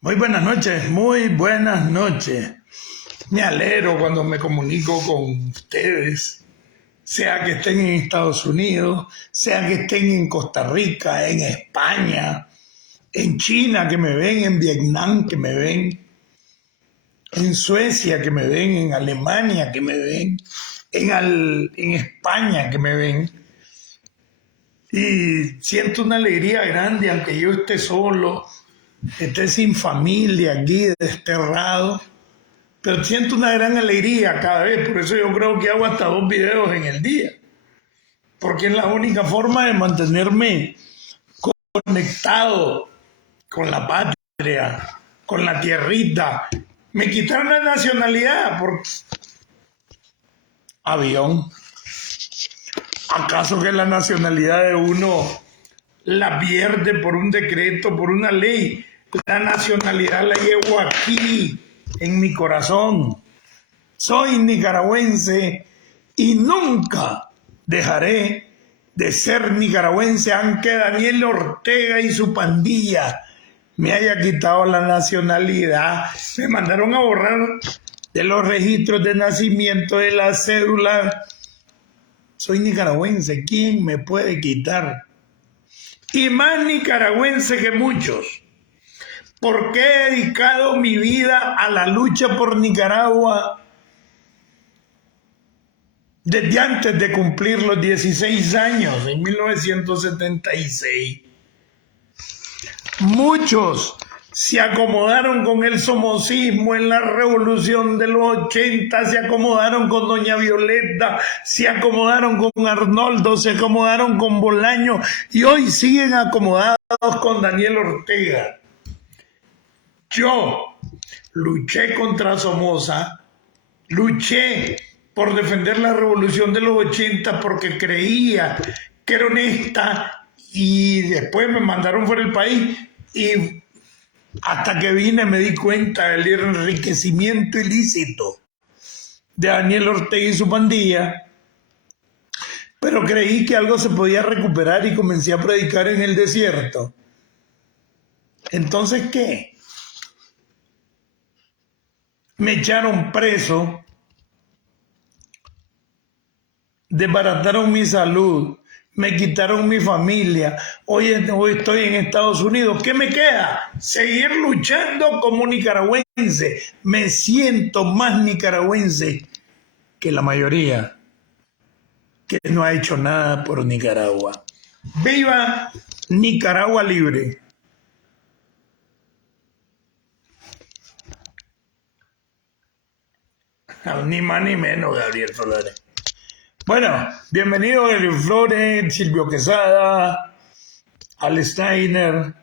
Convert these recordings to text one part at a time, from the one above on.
Muy buenas noches, muy buenas noches. Me alegro cuando me comunico con ustedes, sea que estén en Estados Unidos, sea que estén en Costa Rica, en España, en China que me ven, en Vietnam que me ven, en Suecia que me ven, en Alemania que me ven, en España que me ven. Y siento una alegría grande, aunque yo esté solo, esté sin familia aquí, desterrado. Pero siento una gran alegría cada vez, por eso yo creo que hago hasta 2 videos en el día, porque es la única forma de mantenerme conectado con la patria, con la tierrita. Me quitaron la nacionalidad por avión. ¿Acaso que la nacionalidad de uno la pierde por un decreto, por una ley? La nacionalidad la llevo aquí, en mi corazón. Soy nicaragüense y nunca dejaré de ser nicaragüense, aunque Daniel Ortega y su pandilla me haya quitado la nacionalidad. Me mandaron a borrar de los registros de nacimiento, de la cédula. Soy nicaragüense, ¿quién me puede quitar? Y más nicaragüense que muchos, porque he dedicado mi vida a la lucha por Nicaragua desde antes de cumplir los 16 años, en 1976. Muchos se acomodaron con el somocismo en la revolución de los 80, se acomodaron con doña Violeta, se acomodaron con Arnoldo, se acomodaron con Bolaño y hoy siguen acomodados con Daniel Ortega. Yo luché contra Somoza, luché por defender la revolución de los 80 porque creía que era honesta y después me mandaron fuera del país y hasta que vine me di cuenta del enriquecimiento ilícito de Daniel Ortega y su pandilla, pero creí que algo se podía recuperar y comencé a predicar en el desierto. Entonces, ¿qué? Me echaron preso, desbarataron mi salud, me quitaron mi familia, hoy estoy en Estados Unidos. ¿Qué me queda? Seguir luchando como nicaragüense. Me siento más nicaragüense que la mayoría que no ha hecho nada por Nicaragua. ¡Viva Nicaragua libre! Ni más ni menos, Gabriel Flores. Bueno, bienvenido Gabriel Flores, Silvio Quesada, Al Steiner,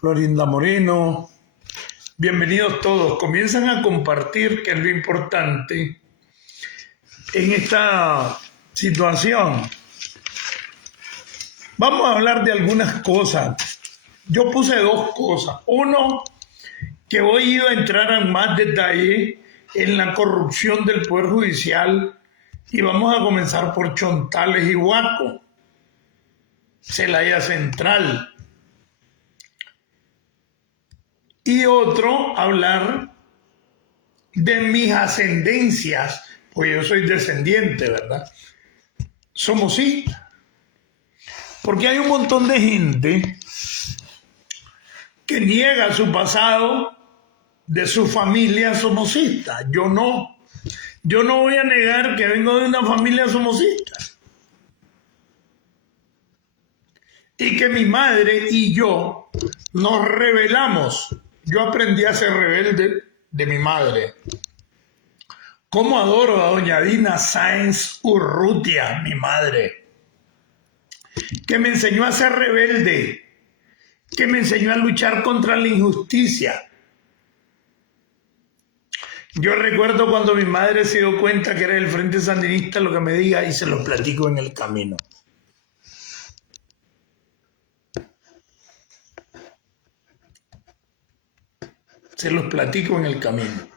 Florinda Moreno. Bienvenidos todos. Comienzan a compartir, que es lo importante en esta situación. Vamos a hablar de algunas cosas. Yo puse 2 cosas. Uno, que hoy iba a entrar en más detalle en la corrupción del Poder Judicial y vamos a comenzar por Chontales y Guaco, Celaya Central. Y otro, hablar de mis ascendencias, pues yo soy descendiente, ¿verdad? Somosista. Porque hay un montón de gente que niega su pasado de su familia somocista. Yo no. Yo no voy a negar que vengo de una familia somocista. Y que mi madre y yo nos rebelamos. Yo aprendí a ser rebelde de mi madre. Cómo adoro a doña Dina Sáenz Urrutia, mi madre, que me enseñó a ser rebelde, que me enseñó a luchar contra la injusticia. Yo recuerdo cuando mi madre se dio cuenta que era el Frente Sandinista, lo que me diga y se lo platico en el camino. Se los platico en el camino.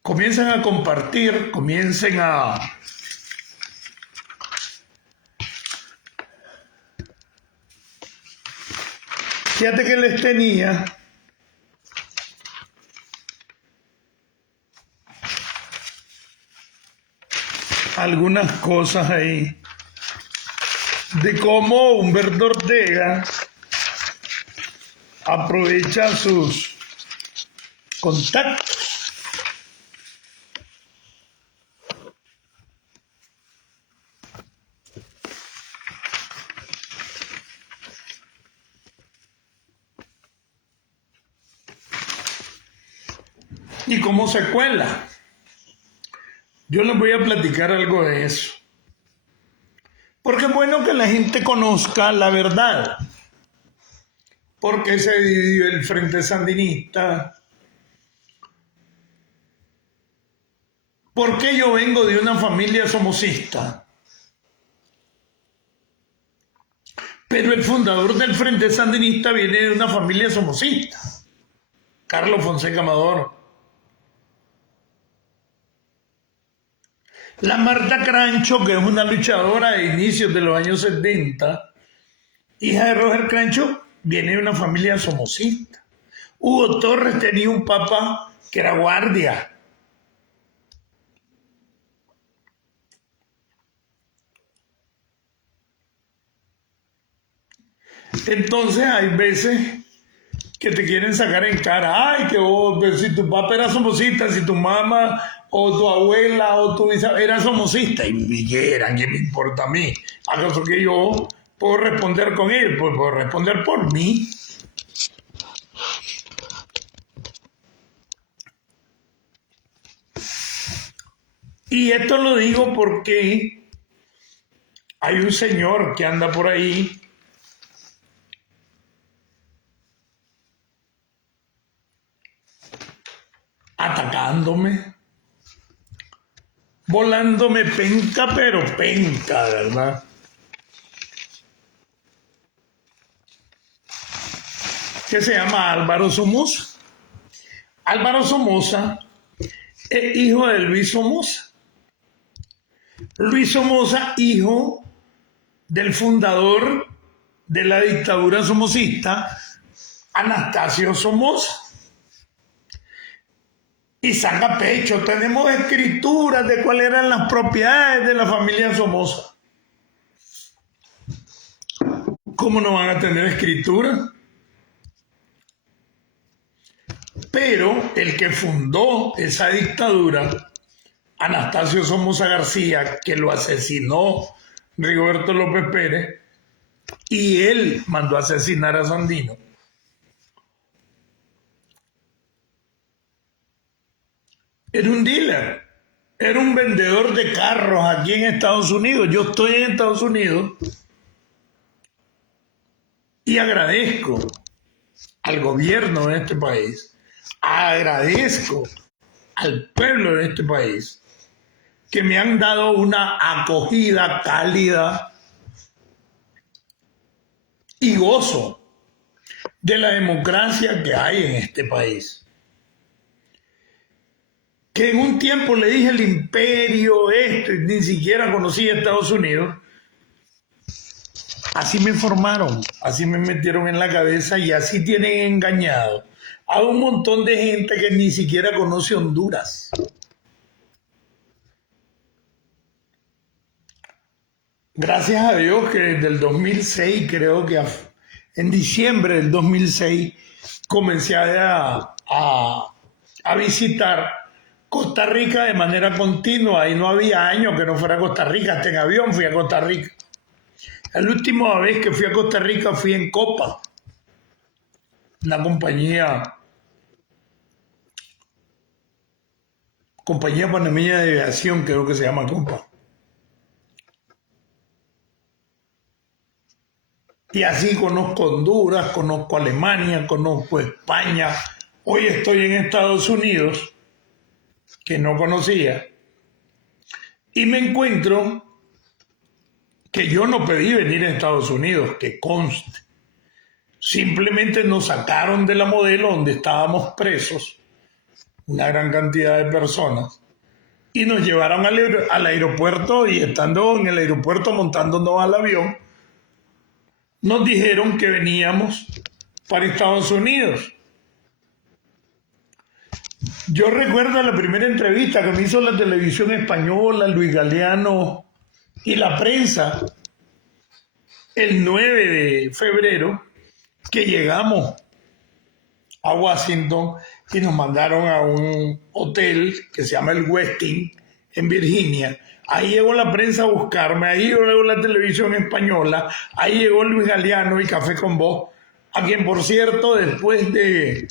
Comiencen a compartir, comiencen a Fíjate que les tenía algunas cosas ahí de cómo Humberto Ortega aprovecha sus contactos. Y cómo se cuela. Yo les voy a platicar algo de eso. Porque es bueno que la gente conozca la verdad. ¿Por qué se dividió el Frente Sandinista? ¿Por qué yo vengo de una familia somocista? Pero el fundador del Frente Sandinista viene de una familia somocista, Carlos Fonseca Amador. La Marta Crancho, que es una luchadora de inicios de los años 70, hija de Roger Crancho, viene de una familia somocista. Hugo Torres tenía un papá que era guardia. Entonces hay veces que te quieren sacar en cara, ay, que vos, si tu papá era somocista, si tu mamá o tu abuela o tu bisabuela era somocista, y ¿qué me importa a mí? ¿Acaso que yo puedo responder con ellos? Pues puedo responder por mí. Y esto lo digo porque hay un señor que anda por ahí atacándome, volándome penca, pero penca, ¿verdad? Que se llama Álvaro Somoza. Álvaro Somoza es hijo de Luis Somoza. Luis Somoza, hijo del fundador de la dictadura somocista, Anastasio Somoza. Y saca pecho, tenemos escrituras de cuáles eran las propiedades de la familia Somoza. ¿Cómo no van a tener escritura? Pero el que fundó esa dictadura, Anastasio Somoza García, que lo asesinó Rigoberto López Pérez, y él mandó a asesinar a Sandino. Era un dealer, era un vendedor de carros aquí en Estados Unidos. Yo estoy en Estados Unidos y agradezco al gobierno de este país, agradezco al pueblo de este país que me han dado una acogida cálida y gozo de la democracia que hay en este país. Que en un tiempo le dije el imperio, esto, y ni siquiera conocí a Estados Unidos. Así me formaron, así me metieron en la cabeza y así tienen engañado a un montón de gente que ni siquiera conoce Honduras. Gracias a Dios que desde el 2006, creo que en diciembre del 2006, comencé a visitar Costa Rica de manera continua y no había año que no fuera a Costa Rica, hasta en avión fui a Costa Rica. La última vez que fui a Costa Rica fui en Copa, una compañía panameña de aviación, creo que se llama Copa. Y así conozco Honduras, conozco Alemania, conozco España. Hoy estoy en Estados Unidos, que no conocía, y me encuentro que yo no pedí venir a Estados Unidos, que conste. Simplemente nos sacaron de la Modelo donde estábamos presos, una gran cantidad de personas, y nos llevaron al aeropuerto, y estando en el aeropuerto montándonos al avión, nos dijeron que veníamos para Estados Unidos. Yo recuerdo la primera entrevista que me hizo la televisión española, Luis Galeano y la prensa, el 9 de febrero, que llegamos a Washington y nos mandaron a un hotel que se llama el Westin en Virginia. Ahí llegó la prensa a buscarme, ahí llegó la televisión española, ahí llegó Luis Galeano y Café con Voz, a quien, por cierto, después de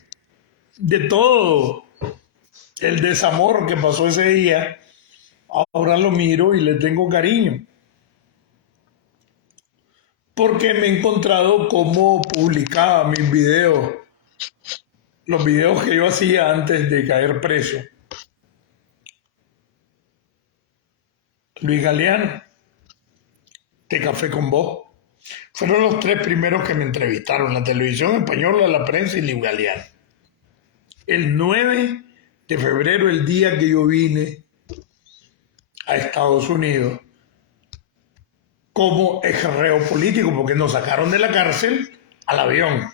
todo el desamor que pasó ese día, ahora lo miro y le tengo cariño. Porque me he encontrado cómo publicaba mis videos, los videos que yo hacía antes de caer preso. Luis Galeano, de Café con Voz, fueron los tres primeros que me entrevistaron, la televisión española, la prensa y Luis Galeano. El 9 de febrero, el día que yo vine a Estados Unidos como ex-reo político, porque nos sacaron de la cárcel al avión.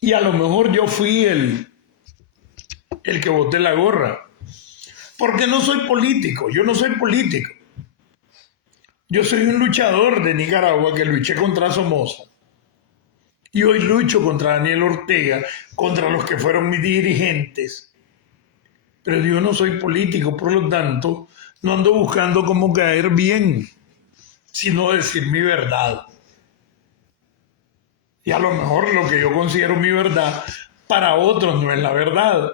Y a lo mejor yo fui el que boté la gorra, porque no soy político, yo no soy político. Yo soy un luchador de Nicaragua que luché contra Somoza. Y hoy lucho contra Daniel Ortega, contra los que fueron mis dirigentes. Pero yo no soy político, por lo tanto, no ando buscando cómo caer bien, sino decir mi verdad. Y a lo mejor lo que yo considero mi verdad, para otros no es la verdad.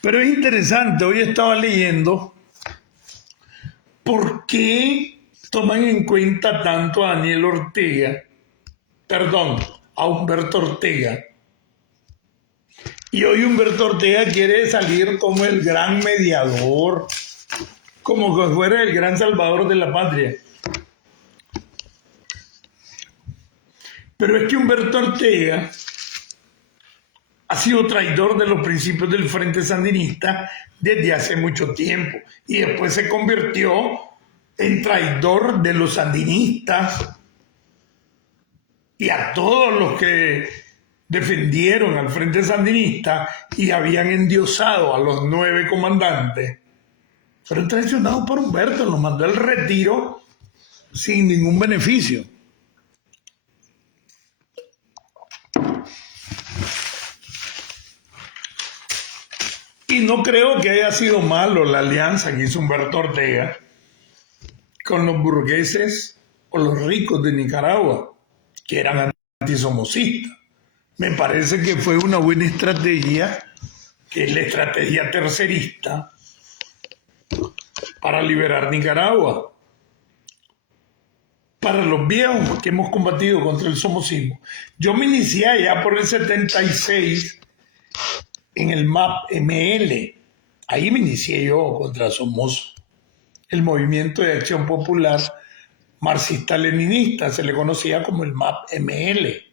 Pero es interesante, hoy estaba leyendo por qué toman en cuenta tanto a Daniel Ortega, a Humberto Ortega. Y hoy Humberto Ortega quiere salir como el gran mediador, como que fuera el gran salvador de la patria. Pero es que Humberto Ortega ha sido traidor de los principios del Frente Sandinista desde hace mucho tiempo. Y después se convirtió en traidor de los sandinistas y a todos los que defendieron al Frente Sandinista y habían endiosado a los 9 comandantes. Fueron traicionados por Humberto, los mandó al retiro sin ningún beneficio. Y no creo que haya sido malo la alianza que hizo Humberto Ortega con los burgueses o los ricos de Nicaragua, que eran antisomocistas. Me parece que fue una buena estrategia, que es la estrategia tercerista para liberar Nicaragua. Para los viejos que hemos combatido contra el somocismo. Yo me inicié allá por el 76 en el MAP-ML. Ahí me inicié yo contra Somoza. El Movimiento de Acción Popular Marxista-Leninista, se le conocía como el MAP-ML,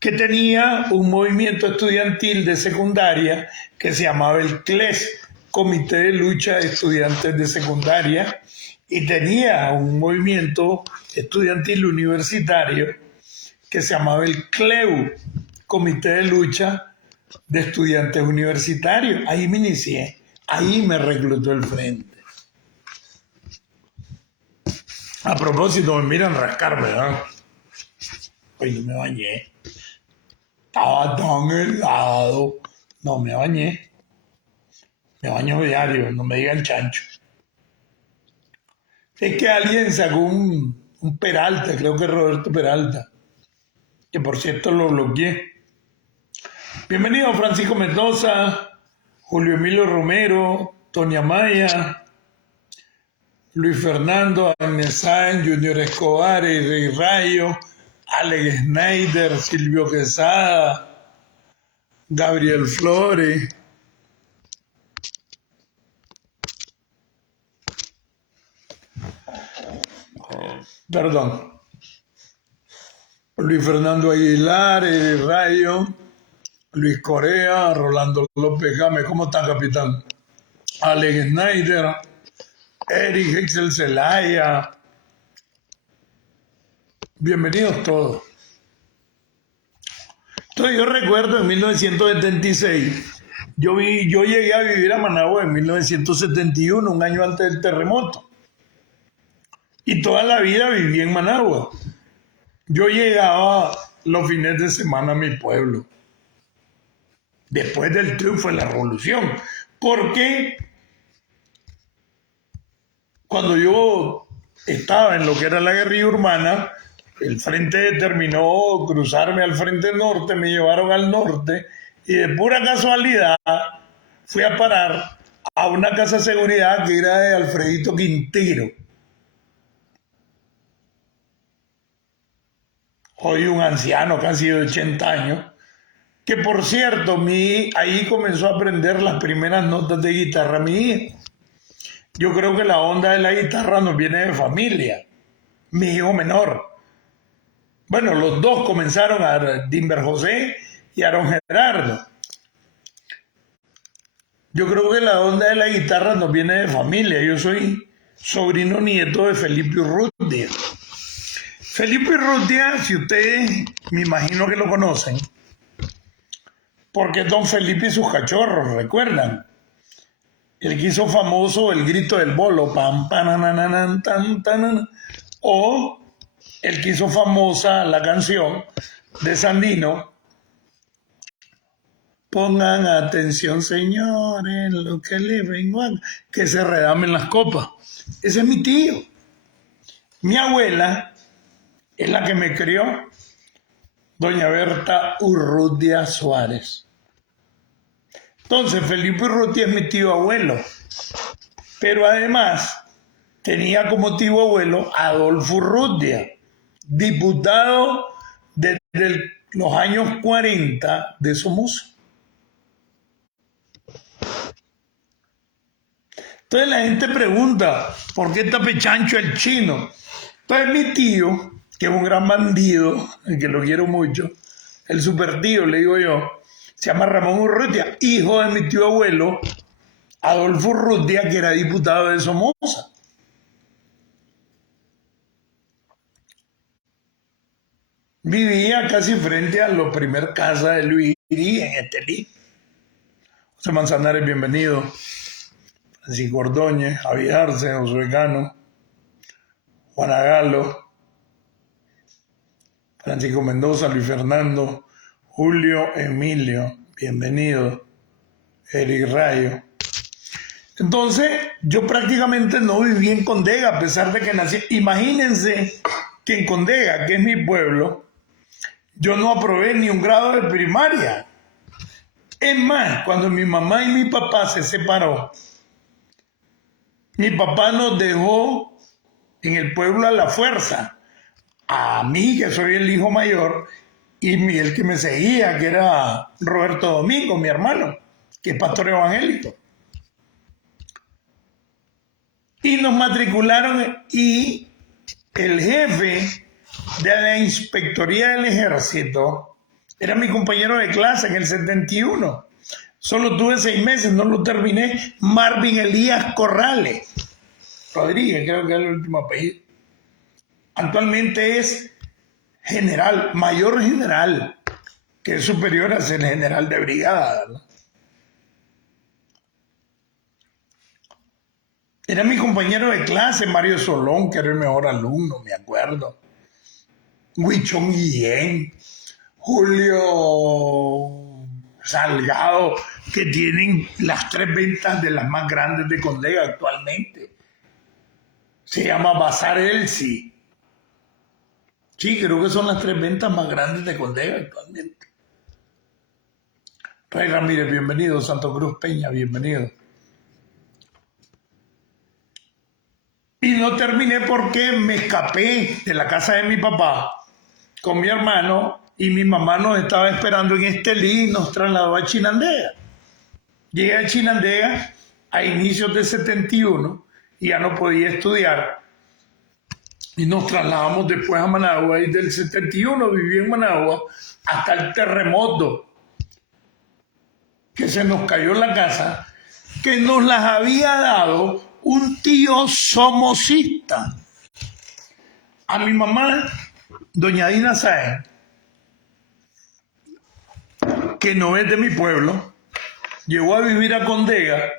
que tenía un movimiento estudiantil de secundaria que se llamaba el CLES, Comité de Lucha de Estudiantes de Secundaria, y tenía un movimiento estudiantil universitario que se llamaba el CLEU, Comité de Lucha de Estudiantes Universitarios. Ahí me inicié, ahí me reclutó el Frente. A propósito, me miran rascarme, ¿verdad? Hoy no me bañé. Estaba tan helado. No me bañé. Me baño diario, no me digan chancho. Es que alguien sacó un Peralta, creo que Roberto Peralta, que por cierto lo bloqueé. Bienvenido Francisco Mendoza, Julio Emilio Romero, Tonia Maya, Luis Fernando, Agnes Sáenz, Junior Escobar, Rey Rayo, Alex Schneider, Silvio Quesada, Gabriel Flores. Perdón. Luis Fernando Aguilar, Rey Rayo, Luis Corea, Rolando López Gámez. ¿Cómo está, capitán? Alex Schneider, Eric Hexel Zelaya, Bienvenidos todos. Entonces yo recuerdo en 1976, yo llegué a vivir a Managua en 1971, un año antes del terremoto. Y toda la vida viví en Managua. Yo llegaba los fines de semana a mi pueblo, después del triunfo de la revolución. Porque cuando yo estaba en lo que era la guerrilla urbana, el frente determinó cruzarme al frente norte, me llevaron al norte y de pura casualidad fui a parar a una casa de seguridad que era de Alfredito Quintero. Hoy un anciano casi de 80 años, que por cierto, ahí comenzó a aprender las primeras notas de guitarra mi hijo. Yo creo que la onda de la guitarra nos viene de familia. Mi hijo menor. Bueno, los dos comenzaron, a Dimber José y Aaron Gerardo. Yo creo que la onda de la guitarra nos viene de familia. Yo soy sobrino nieto de Felipe Urrutia. Felipe Urrutia, si ustedes me imagino que lo conocen, porque es Don Felipe y sus cachorros, ¿recuerdan? El que hizo famoso el grito del bolo, pam, panananan, tan, tan, o el que hizo famosa la canción de Sandino, pongan atención señores, lo que le vengo a... que se redamen las copas. Ese es mi tío. Mi abuela es la que me crió, doña Berta Urrutia Suárez. Entonces, Felipe Urrutia es mi tío abuelo, pero además tenía como tío abuelo a Adolfo Urrutia, diputado desde los años 40 de Somoza. Entonces la gente pregunta, ¿por qué está pechancho el chino? Entonces mi tío, que es un gran bandido, que lo quiero mucho, el super tío, le digo yo, se llama Ramón Urrutia, hijo de mi tío abuelo, Adolfo Urrutia, que era diputado de Somoza. Vivía casi frente a la primer casa de Luis Irí en Estelí. José Manzanares, bienvenido. Francisco Ordóñez, Javier Arce, Josué Cano, Juana Galo, Francisco Mendoza, Luis Fernando, Julio Emilio, bienvenido, Eric Rayo. Entonces, yo prácticamente no viví en Condega, a pesar de que nací. Imagínense que en Condega, que es mi pueblo, yo no aprobé ni un grado de primaria. Es más, cuando mi mamá y mi papá se separó, mi papá nos dejó en el pueblo a la fuerza. A mí, que soy el hijo mayor, y el que me seguía, que era Roberto Domingo, mi hermano, que es pastor evangélico. Y nos matricularon y el jefe de la inspectoría del ejército era mi compañero de clase en el 71. Solo tuve 6 meses, no lo terminé. Marvin Elías Corrales Rodríguez, creo que es el último apellido. Actualmente es general, mayor general, que es superior a ser general de brigada, ¿verdad? Era mi compañero de clase, Mario Solón, que era el mejor alumno, me acuerdo. Huichón Guillén, Julio Salgado, que tienen las 3 ventas de las más grandes de Condega actualmente. Se llama Bazar Elsi. Sí, creo que son las 3 ventas más grandes de Condega actualmente. Rey Ramírez, bienvenido. Santo Cruz Peña, bienvenido. Y no terminé porque me escapé de la casa de mi papá con mi hermano y mi mamá nos estaba esperando en Estelí y nos trasladó a Chinandega. Llegué a Chinandega a inicios de 71 y ya no podía estudiar. Y nos trasladamos después a Managua y del 71 viví en Managua hasta el terremoto que se nos cayó en la casa, que nos las había dado un tío somocista. A mi mamá Doña Dina Sáenz, que no es de mi pueblo, llegó a vivir a Condega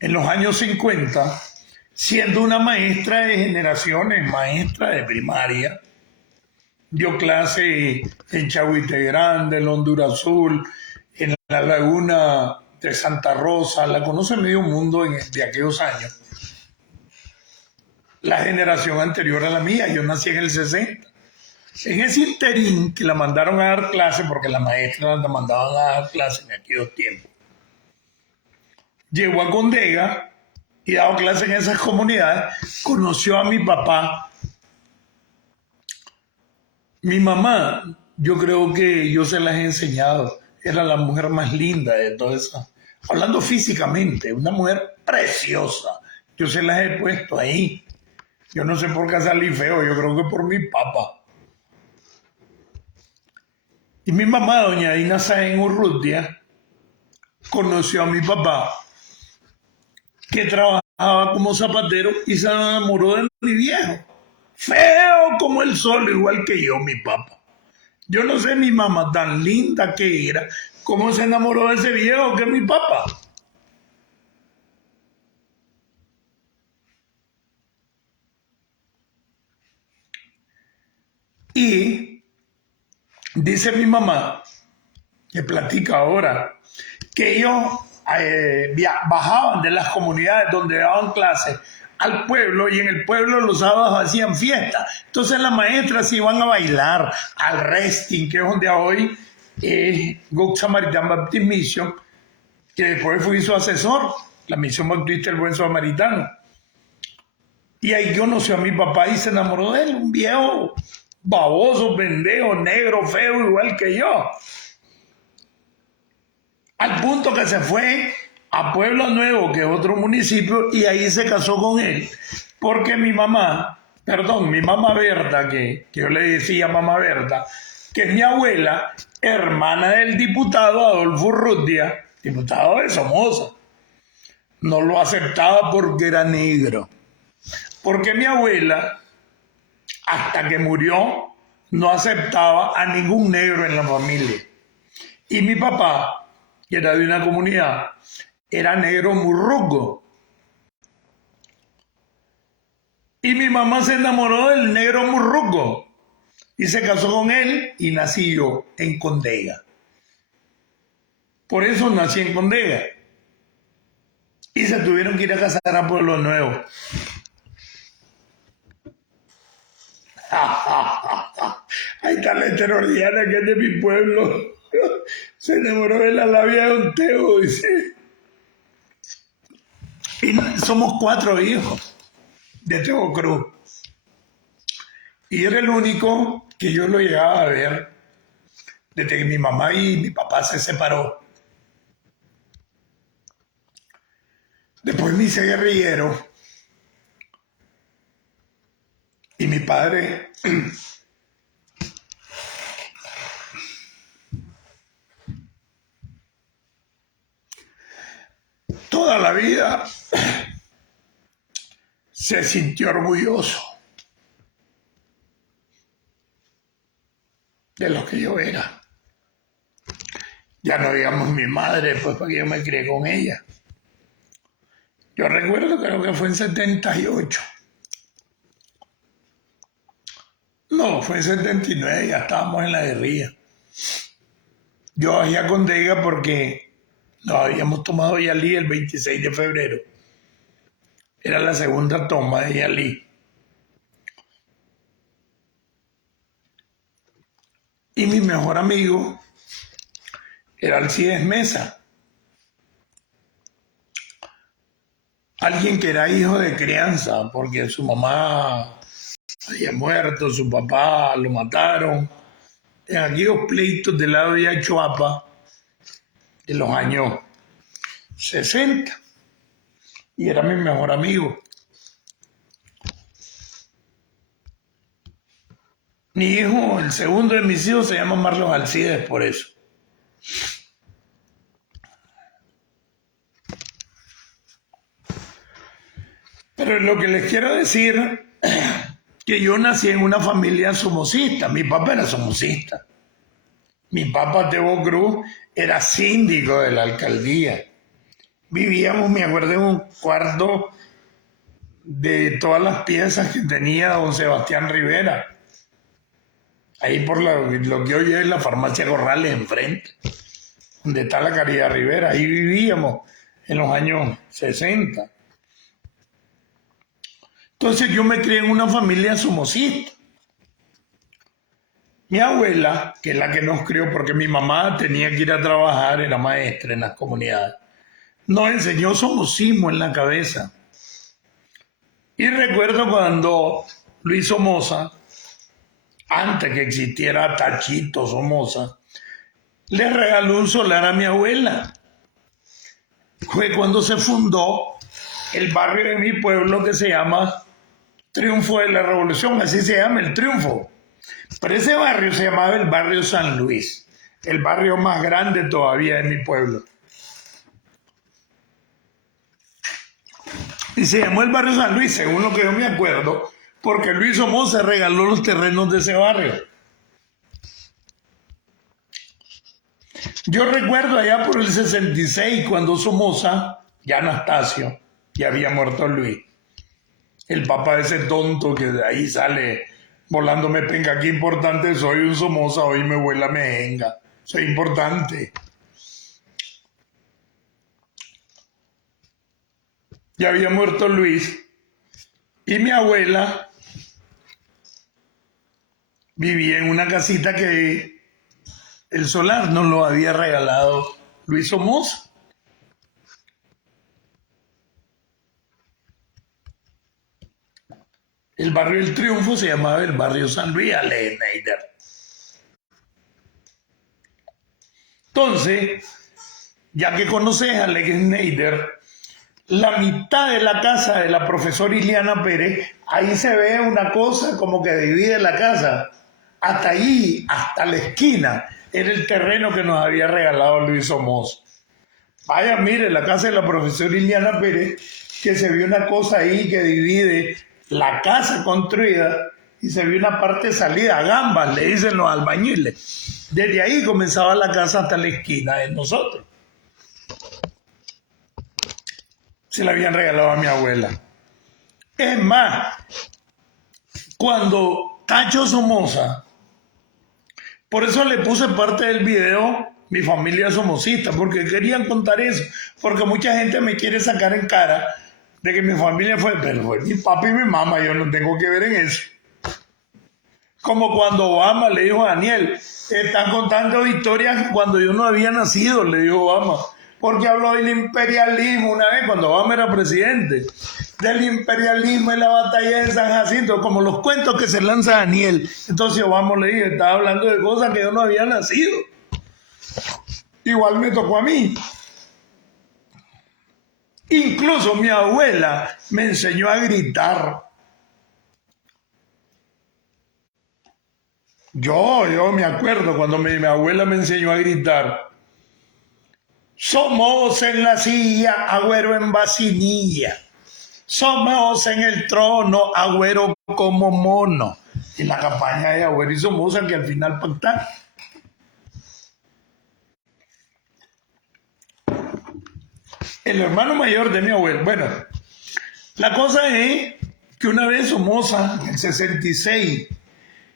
en los años 50, siendo una maestra de generaciones, maestra de primaria. Dio clase en Chahuite Grande, en Honduras Azul, en la laguna de Santa Rosa. La conoce medio mundo de aquellos años. La generación anterior a la mía, yo nací en el 60. En ese interín que la mandaron a dar clase, porque las maestras la mandaban a dar clase en aquellos tiempos, llegó a Condega y dado clase en esas comunidades, conoció a mi papá. Mi mamá, yo creo que yo se las he enseñado, era la mujer más linda de todas esas. Hablando físicamente, una mujer preciosa. Yo se las he puesto ahí. Yo no sé por qué salí feo, yo creo que por mi papá. Y mi mamá, doña Dina Sáenz Urrutia, conoció a mi papá, que trabajaba como zapatero y se enamoró de mi viejo. Feo como el sol, igual que yo, mi papá. Yo no sé mi mamá tan linda que era, cómo se enamoró de ese viejo que es mi papá. Y dice mi mamá, que platica ahora, que ellos bajaban de las comunidades donde daban clases al pueblo y en el pueblo los sábados hacían fiesta. Entonces las maestras iban a bailar al resting, que es donde hoy es Good Samaritan Baptist Mission, que después fui su asesor, la Misión Bautista del Buen Samaritano. Y ahí conoció a mi papá y se enamoró de él, un viejo baboso, pendejo, negro, feo, igual que yo. Al punto que se fue a Pueblo Nuevo, que es otro municipio, y ahí se casó con él. Porque mi mamá Berta, que yo le decía mamá Berta, que es mi abuela, hermana del diputado Adolfo Urrutia, diputado de Somoza, no lo aceptaba porque era negro. Porque mi abuela, hasta que murió, no aceptaba a ningún negro en la familia. Y mi papá, que era de una comunidad, era negro murruco. Y mi mamá se enamoró del negro murruco y se casó con él y nací yo en Condega. Por eso nací en Condega. Y se tuvieron que ir a casar a Pueblo Nuevo. Ahí está la heterodiana que es de mi pueblo. Se enamoró de la labia de un teo, dice. Y somos 4 hijos de Teo Cruz. Y era el único que yo lo llegaba a ver desde que mi mamá y mi papá se separó. Después me hice guerrillero y mi padre toda la vida se sintió orgulloso de lo que yo era. Ya no digamos mi madre, pues porque yo me crié con ella. Yo recuerdo, creo que fue en 78. No, fue en 79, ya estábamos en la guerrilla. Yo bajé a Condega porque nos habíamos tomado Yalí el 26 de febrero. Era la segunda toma de Yalí. Y mi mejor amigo era Alcides Mesa. Alguien que era hijo de crianza, porque su mamá había muerto, su papá lo mataron. En aquellos pleitos del lado de Achuapa en los años 60. Y era mi mejor amigo. Mi hijo, el segundo de mis hijos, se llama Marlos Alcides por eso. Pero lo que les quiero decir, que yo nací en una familia somocista. Mi papá era somocista. Mi papá, Tebo Cruz, era síndico de la alcaldía. Vivíamos, me acuerdo, en un cuarto de todas las piezas que tenía don Sebastián Rivera. Ahí por lo que hoy es la farmacia Corrales enfrente, donde está la Caridad Rivera. Ahí vivíamos en los años 60. Entonces yo me crié en una familia somocista. Mi abuela, que es la que nos crió, porque mi mamá tenía que ir a trabajar, era maestra en las comunidades, nos enseñó somocismo en la cabeza. Y recuerdo cuando Luis Somoza, antes que existiera Tachito Somoza, le regaló un solar a mi abuela. Fue cuando se fundó el barrio de mi pueblo que se llama Triunfo de la Revolución, así se llama, el Triunfo. Pero ese barrio se llamaba el barrio San Luis, el barrio más grande todavía de mi pueblo. Y se llamó el barrio San Luis, según lo que yo me acuerdo, porque Luis Somoza regaló los terrenos de ese barrio. Yo recuerdo allá por el 66, cuando Somoza, ya Anastasio, ya había muerto Luis. El papá de ese tonto que de ahí sale volándome penca, qué importante soy, un Somoza, hoy me vuela mejenga. Soy importante. Ya había muerto Luis y mi abuela vivía en una casita que el solar nos lo había regalado Luis Somoza. El barrio del Triunfo se llamaba el barrio San Luis, Ale Neider. Entonces, ya que conoces a Alex Neider, la mitad de la casa de la profesora Iliana Pérez, ahí se ve una cosa como que divide la casa. Hasta ahí, hasta la esquina, era el terreno que nos había regalado Luis Somoza. Vaya, mire, la casa de la profesora Iliana Pérez, que se ve una cosa ahí que divide la casa construida y se ve una parte salida, gambas, le dicen los albañiles. Desde ahí comenzaba la casa hasta la esquina de nosotros. Se la habían regalado a mi abuela. Es más, cuando Cacho Somoza, por eso le puse parte del video mi familia somocista, porque querían contar eso, porque mucha gente me quiere sacar en cara de que mi familia pero fue mi papá y mi mamá, yo no tengo que ver en eso. Como cuando Obama le dijo a Daniel, están contando historias cuando yo no había nacido, le dijo Obama, porque habló del imperialismo una vez cuando Obama era presidente, del imperialismo en la batalla de San Jacinto, como los cuentos que se lanza Daniel. Entonces Obama le dijo, estaba hablando de cosas que yo no había nacido. Igual me tocó a mí. Incluso mi abuela me enseñó a gritar. Yo me acuerdo cuando mi abuela me enseñó a gritar. Somos en la silla, Agüero en vacinilla. Somos en el trono, Agüero como mono. Y la campaña de Agüero y Somoza que al final pactaron. El hermano mayor de mi abuelo. Bueno, la cosa es que una vez Somoza, en el 66,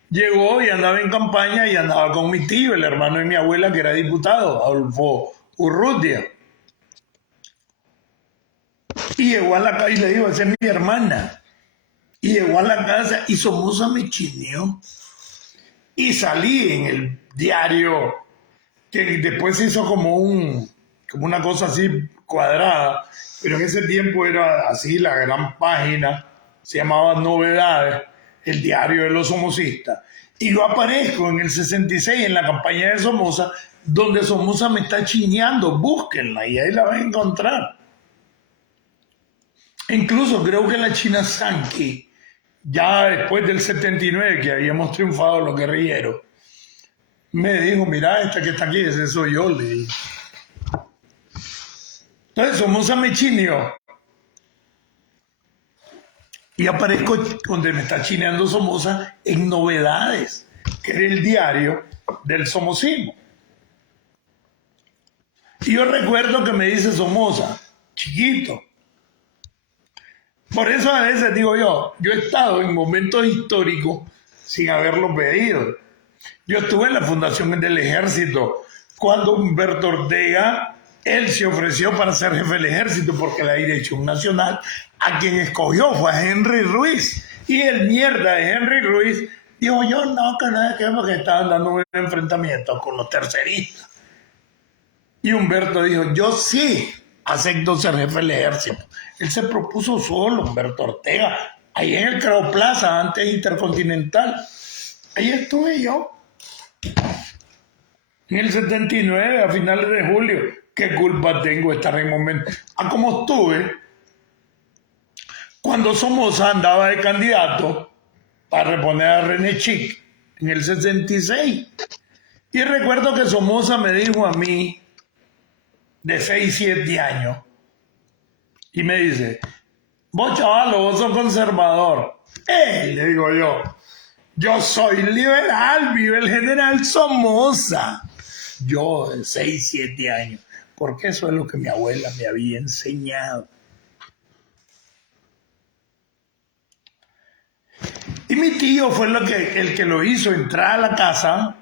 llegó y andaba en campaña y andaba con mi tío, el hermano de mi abuela, que era diputado, Adolfo Urrutia. Y llegó a la casa y le dijo, esa es mi hermana. Y llegó a la casa y Somoza me chineó. Y salí en el diario, que después se hizo como una cosa así cuadrada, pero en ese tiempo era así la gran página, se llamaba Novedades, el diario de los somocistas. Y yo aparezco en el 66 en la campaña de Somoza, donde Somoza me está chineando, búsquenla y ahí la van a encontrar. Incluso creo que la China Sanqui, ya después del 79 que habíamos triunfado los guerrilleros, me dijo, mira, esta que está aquí, ese soy yo, le dije. Entonces Somoza me chineó. y aparezco donde me está chineando Somoza en Novedades, que era el diario del somocismo. Y yo recuerdo que me dice Somoza, chiquito. Por eso a veces digo yo he estado en momentos históricos sin haberlo pedido. Yo estuve en la fundación del ejército cuando Humberto Ortega, él se ofreció para ser jefe del ejército porque la dirección nacional a quien escogió fue a Henry Ruiz. Y el mierda de Henry Ruiz dijo yo no, que no es que porque estaban dando un enfrentamiento con los terceristas. Y Humberto dijo, yo sí acepto ser jefe del ejército. Él se propuso solo, Humberto Ortega, ahí en el Creo Plaza, antes Intercontinental. Ahí estuve yo. En el 79, a finales de julio. ¿Qué culpa tengo de estar en momento? Como estuve cuando Somoza andaba de candidato para reponer a René Chic en el 66. Y recuerdo que Somoza me dijo a mí, de 6, 7 años, y me dice, vos chavalo, vos sos conservador. Le digo yo soy liberal, vive el general Somoza. Yo de 6, 7 años, porque eso es lo que mi abuela me había enseñado. Y mi tío fue el que lo hizo entrar a la casa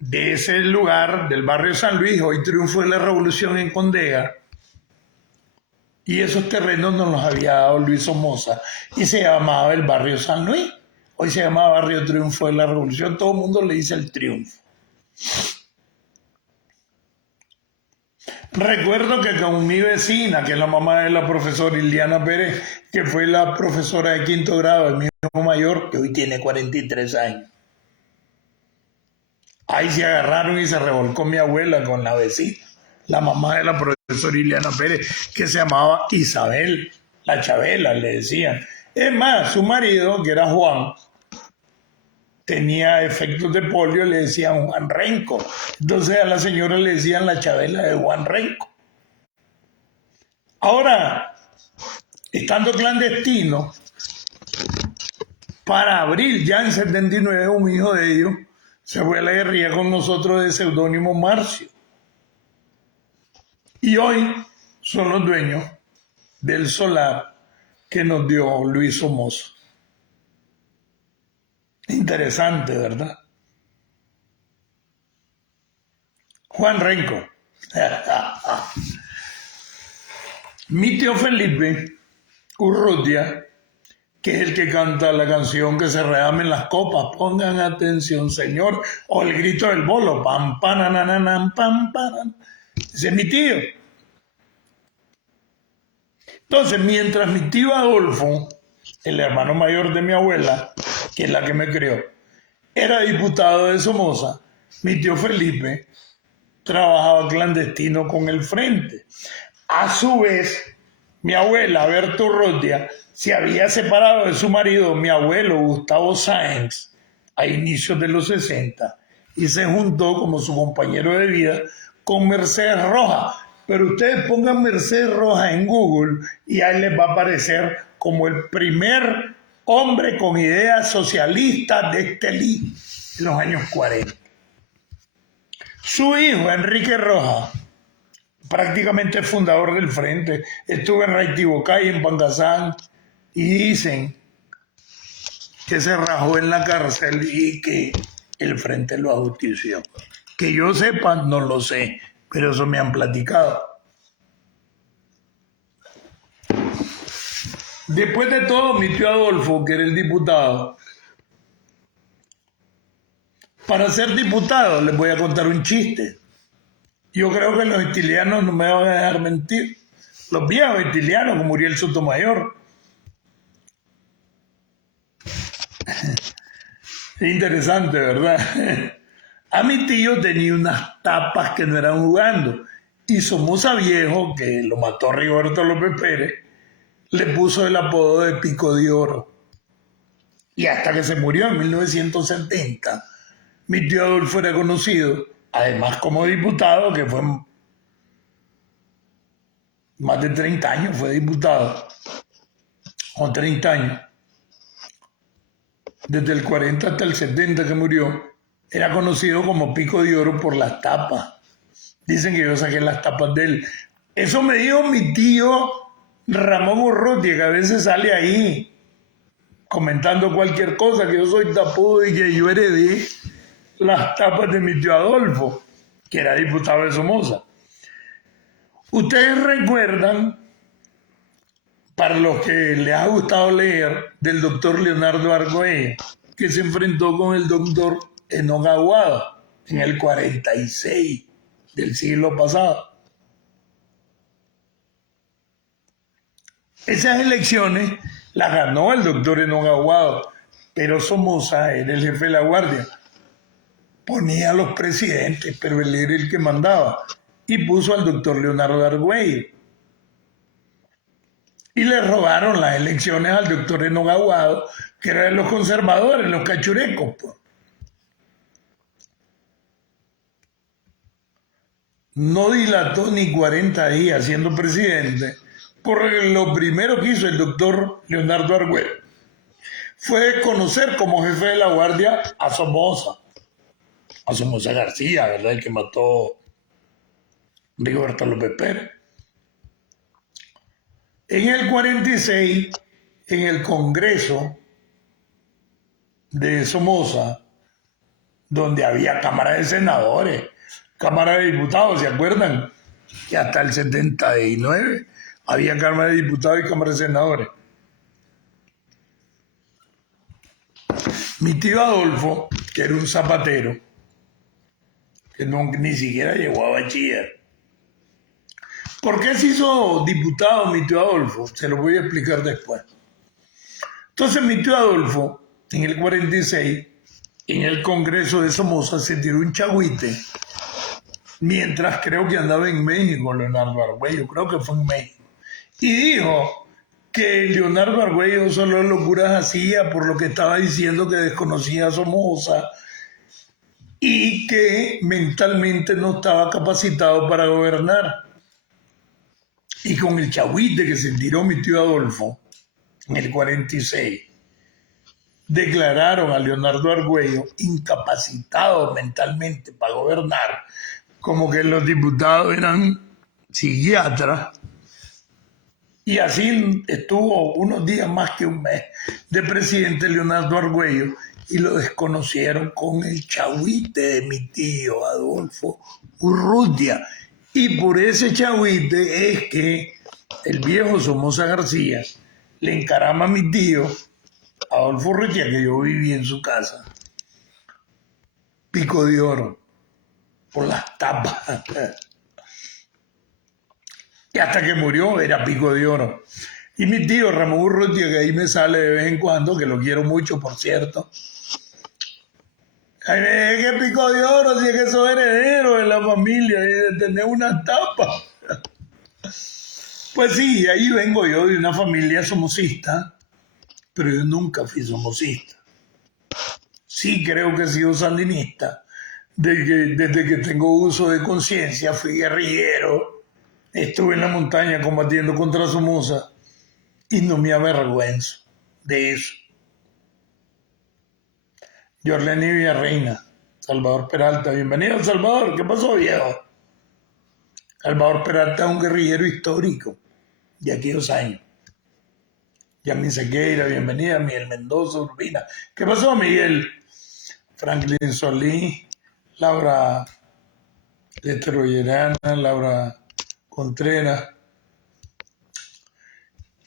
de ese lugar, del barrio San Luis, hoy triunfo de la revolución en Condega, y esos terrenos nos los había dado Luis Somoza, y se llamaba el barrio San Luis, hoy se llama barrio Triunfo de la Revolución, todo el mundo le dice el Triunfo. Recuerdo que con mi vecina, que es la mamá de la profesora Iliana Pérez, que fue la profesora de 5º grado de mi hijo mayor, que hoy tiene 43 años, ahí se agarraron y se revolcó mi abuela con la vecina, la mamá de la profesora Iliana Pérez, que se llamaba Isabel, la Chabela, le decían. Es más, su marido, que era Juan, tenía efectos de polio, le decían Juan Renco. Entonces a la señora le decían la Chabela de Juan Renco. Ahora, estando clandestino, para abril, ya en 79, un hijo de ellos se fue a la guerrilla con nosotros de seudónimo Marcio. Y hoy son los dueños del solar que nos dio Luis Somoza. Interesante, ¿verdad? Juan Renco. Mi tío Felipe Urrutia, que es el que canta la canción que se reamen las copas, pongan atención, señor, o el grito del bolo, pam, panananam, pam, pam. Ese es mi tío. Entonces, mientras mi tío Adolfo, el hermano mayor de mi abuela, que es la que me crió, era diputado de Somoza, mi tío Felipe trabajaba clandestino con el Frente. A su vez, mi abuela, Berta Urrutia, se había separado de su marido, mi abuelo, Gustavo Sáenz, a inicios de los 60, y se juntó como su compañero de vida con Mercedes Rojas. Pero ustedes pongan Mercedes Rojas en Google y ahí les va a aparecer como el primer hombre con ideas socialistas de Estelí en los años 40. Su hijo, Enrique Rojas, prácticamente fundador del Frente, estuvo en Raitibocay, en Pangazán, y dicen que se rajó en la cárcel y que el Frente lo ajustició. Que yo sepa, no lo sé, pero eso me han platicado. Después de todo, mi tío Adolfo, que era el diputado, para ser diputado les voy a contar un chiste. Yo creo que los estilianos no me van a dejar mentir. Los viejos estilianos, como Uriel Sotomayor. Es interesante, ¿verdad? A mi tío tenía unas tapas que no eran jugando. Y Somoza Viejo, que lo mató Rigoberto López Pérez, le puso el apodo de Pico de Oro. Y hasta que se murió en 1970, mi tío Adolfo era conocido, además como diputado, que fue más de 30 años, fue diputado, o 30 años, desde el 40 hasta el 70 que murió, era conocido como Pico de Oro por las tapas. Dicen que yo saqué las tapas de él. Eso me dijo mi tío Ramón Urrutia, que a veces sale ahí comentando cualquier cosa, que yo soy tapudo y que yo heredé las tapas de mi tío Adolfo, que era diputado de Somoza. Ustedes recuerdan, para los que les ha gustado leer, del doctor Leonardo Argüello, que se enfrentó con el doctor Enoch Aguado en el 46 del siglo pasado. Esas elecciones las ganó el doctor Enoch Aguado, pero Somoza era el jefe de la guardia. Ponía a los presidentes, pero él era el que mandaba. Y puso al doctor Leonardo Argüello. Y le robaron las elecciones al doctor Enoch Aguado, que era de los conservadores, los cachurecos. Pues. No dilató ni 40 días siendo presidente, porque lo primero que hizo el doctor Leonardo Argüello fue conocer como jefe de la guardia a Somoza García, ¿verdad? El que mató Rigoberto López Pérez. En el 46, en el Congreso de Somoza, donde había Cámara de Senadores, Cámara de Diputados, ¿se acuerdan? Que hasta el 79 había Cámara de Diputados y Cámara de Senadores. Mi tío Adolfo, que era un zapatero, que ni siquiera llegó a bachiller. ¿Por qué se hizo diputado mi tío Adolfo? Se lo voy a explicar después. Entonces mi tío Adolfo, en el 46, en el Congreso de Somoza, se tiró un chagüite, mientras creo que andaba en México Leonardo Argüello, creo que fue en México, y dijo que Leonardo Argüello solo locuras hacía por lo que estaba diciendo, que desconocía a Somoza y que mentalmente no estaba capacitado para gobernar. Y con el chagüite que se tiró mi tío Adolfo en el 46, declararon a Leonardo Argüello incapacitado mentalmente para gobernar, como que los diputados eran psiquiatras. Y así estuvo unos días más que un mes de presidente Leonardo Argüello, y lo desconocieron con el chagüite de mi tío Adolfo Urrutia. Y por ese chagüite es que el viejo Somoza García le encarama a mi tío Adolfo Urrutia, que yo viví en su casa, Pico de Oro, por las tapas. Y hasta que murió era Pico de Oro. Y mi tío Ramón Urrutia, que ahí me sale de vez en cuando, que lo quiero mucho, por cierto. Ay, ¿qué Pico de Oro? Si es que soy heredero de la familia y de tener una tapa. Pues sí, ahí vengo yo de una familia somocista, pero yo nunca fui somocista. Sí creo que he sido sandinista. Desde que tengo uso de conciencia fui guerrillero. Estuve en la montaña combatiendo contra Somoza y no me avergüenzo de eso. Yorleni Villarreina, Salvador Peralta, bienvenido Salvador, ¿qué pasó viejo? Salvador Peralta es un guerrillero histórico de aquellos años. Yamin Sequeira, bienvenida, Miguel Mendoza Urbina. ¿Qué pasó Miguel? Franklin Solí, Laura Leterollerana, Laura Contreras.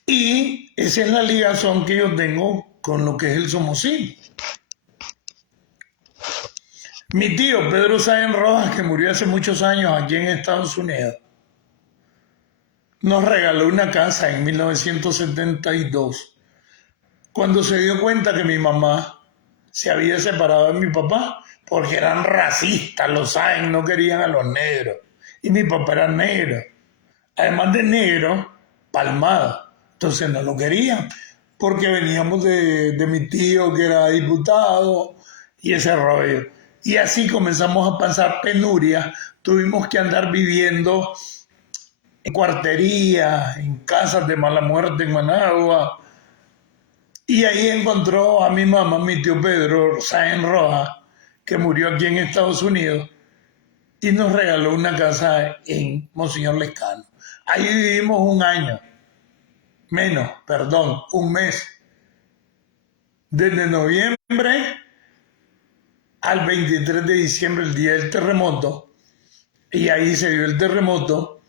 Y esa es la ligazón que yo tengo con lo que es el somocismo. Mi tío Pedro Sáenz Rojas, que murió hace muchos años aquí en Estados Unidos, nos regaló una casa en 1972, cuando se dio cuenta que mi mamá se había separado de mi papá, porque eran racistas, los Sáenz no querían a los negros, y mi papá era negro, además de negro, palmado. Entonces no lo querían, porque veníamos de mi tío que era diputado y ese rollo. Y así comenzamos a pasar penuria. Tuvimos que andar viviendo en cuarterías, en casas de mala muerte en Managua, Y ahí encontró a mi mamá, mi tío Pedro Sáenz Rojas, que murió aquí en Estados Unidos, y nos regaló una casa en Monseñor Lescano. Ahí vivimos un año, menos, perdón, un mes. Desde noviembre al 23 de diciembre, el día del terremoto, y ahí se dio el terremoto,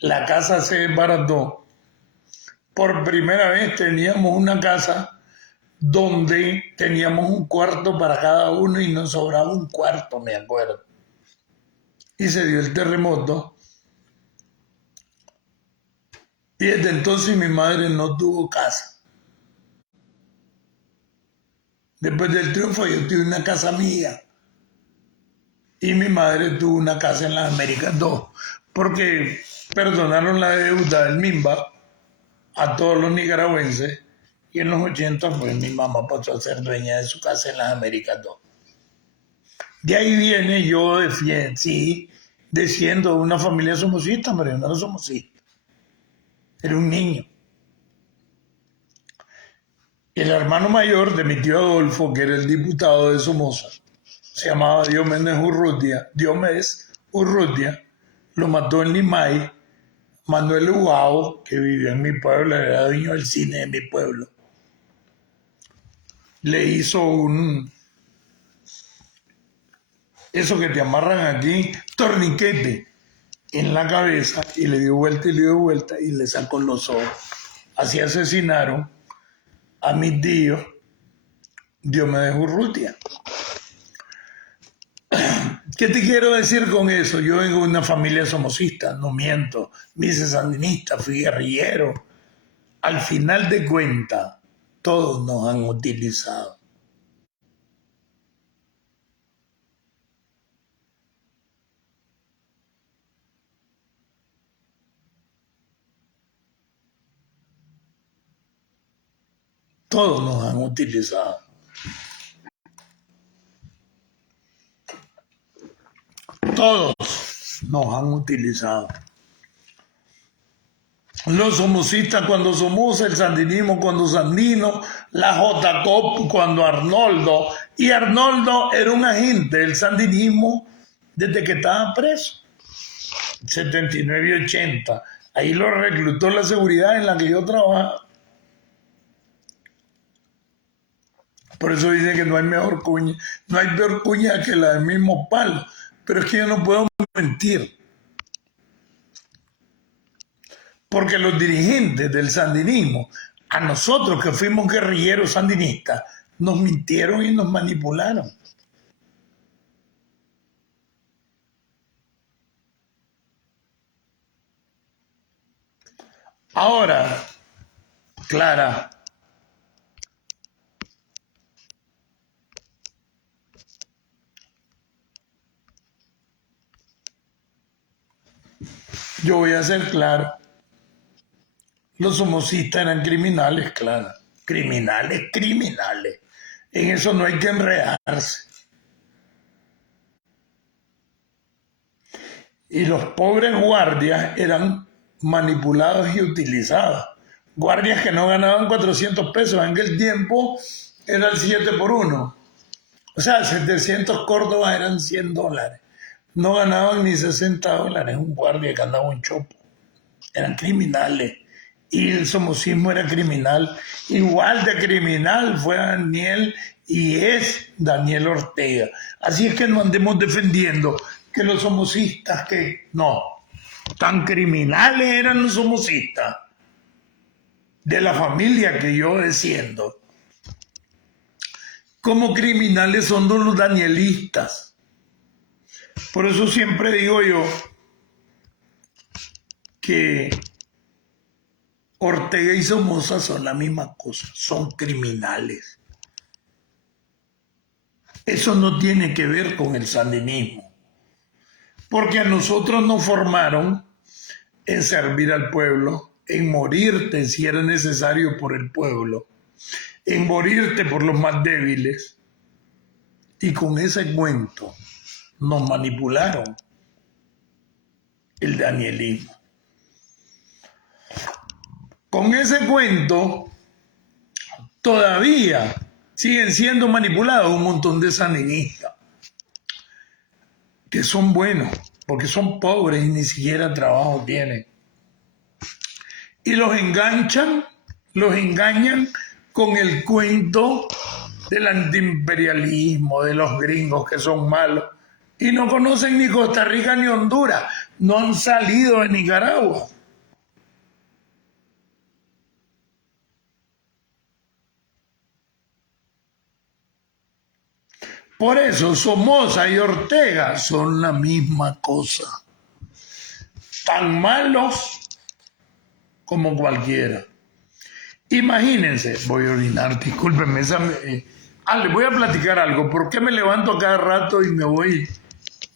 la casa se desbarató. Por primera vez teníamos una casa donde teníamos un cuarto para cada uno y nos sobraba un cuarto, me acuerdo. Y se dio el terremoto. Y desde entonces mi madre no tuvo casa. Después del triunfo yo tuve una casa mía. Y mi madre tuvo una casa en las Américas 2. Porque perdonaron la deuda del MIMBA a todos los nicaragüenses. Y en los 80 pues mi mamá pasó a ser dueña de su casa en las Américas 2. De ahí viene yo, sí, desciendo de una familia somocista, pero yo no era somocista. Era un niño. El hermano mayor de mi tío Adolfo, que era el diputado de Somoza, se llamaba Diomedes Urrutia, lo mató en Limay. Manuel Ugao, que vivía en mi pueblo, era dueño del cine de mi pueblo, le hizo eso que te amarran aquí, torniquete en la cabeza, y le dio vuelta y le dio vuelta y le sacó los ojos. Así asesinaron a mi tío Diomedes Urrutia. ¿Qué te quiero decir con eso? Yo vengo de una familia somocista, no miento, me hice sandinista, fui guerrillero. Al final de cuentas, todos nos han utilizado. Todos nos han utilizado. Todos nos han utilizado. Los somocistas cuando Somoza, el sandinismo cuando Sandino, la JCOP cuando Arnoldo. Y Arnoldo era un agente del sandinismo desde que estaba preso. 79 y 80. Ahí lo reclutó la seguridad en la que yo trabajaba. Por eso dice que no hay mejor cuña, no hay peor cuña que la del mismo palo. Pero es que yo no puedo mentir. Porque los dirigentes del sandinismo, a nosotros que fuimos guerrilleros sandinistas, nos mintieron y nos manipularon. Ahora, Clara, yo voy a ser claro. Los somocistas eran criminales, Clara. Criminales, criminales. En eso no hay que enredarse. Y los pobres guardias eran manipulados y utilizados. Guardias que no ganaban 400 pesos. En aquel tiempo era el 7 por 1. O sea, 700 córdobas eran $100. No ganaban ni $60. Un guardia que andaba un chopo. Eran criminales. Y el somocismo era criminal. Igual de criminal fue Daniel y es Daniel Ortega. Así es que no andemos defendiendo que los somocistas, que no, tan criminales eran los somocistas de la familia que yo desciendo, como criminales son los danielistas. Por eso siempre digo yo que Ortega y Somoza son la misma cosa, son criminales. Eso no tiene que ver con el sandinismo, porque a nosotros nos formaron en servir al pueblo, en morirte si era necesario por el pueblo, en morirte por los más débiles. Y con ese cuento nos manipularon el danielismo. Con ese cuento todavía siguen siendo manipulados un montón de sandinistas que son buenos, porque son pobres y ni siquiera trabajo tienen. Y los engañan con el cuento del antiimperialismo, de los gringos que son malos. Y no conocen ni Costa Rica ni Honduras, no han salido de Nicaragua. Por eso Somoza y Ortega son la misma cosa. Tan malos como cualquiera. Imagínense, voy a orinar, discúlpenme, les voy a platicar algo. ¿Por qué me levanto a cada rato y me voy?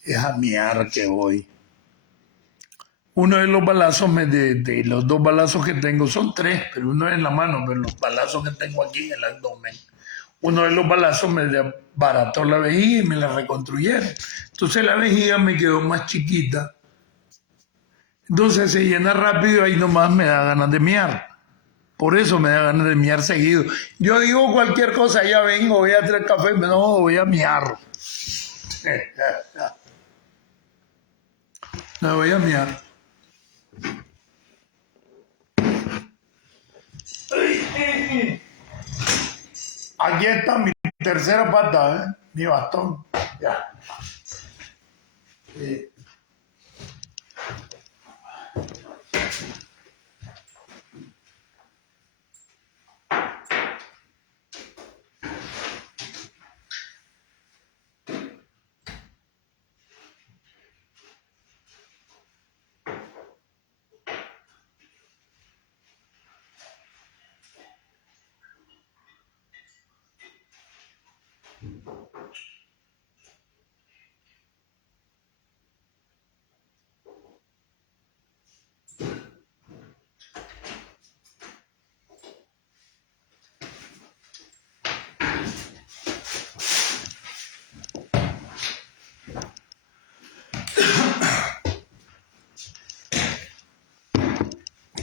Es a miar que voy. Uno de los balazos, de los 2 balazos que tengo, son 3, pero uno es en la mano, pero los balazos que tengo aquí en el abdomen. Uno de los balazos me desbarató la vejiga y me la reconstruyeron. Entonces la vejiga me quedó más chiquita. Entonces se llena rápido y ahí nomás me da ganas de miar. Por eso me da ganas de miar seguido. Yo digo cualquier cosa, ya vengo, voy a traer café, no, voy a miar. No, voy a miar. Aquí está mi tercera pata, mi bastón. Ya.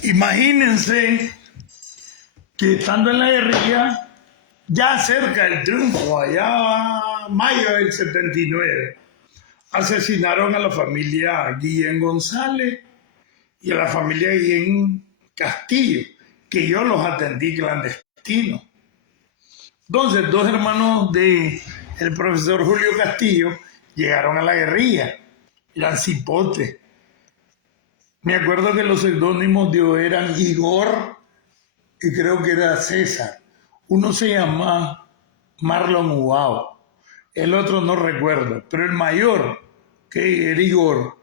Imagínense que estando en la guerrilla, ya cerca del triunfo, allá mayo del 79, asesinaron a la familia Guillén González y a la familia Guillén Castillo, que yo los atendí clandestinos. Entonces, 2 hermanos del profesor Julio Castillo llegaron a la guerrilla, eran cipotes. Me acuerdo que los seudónimos de ellos eran Igor y creo que era César. Uno se llama Marlon Ubao, el otro no recuerdo, pero el mayor, que era Igor,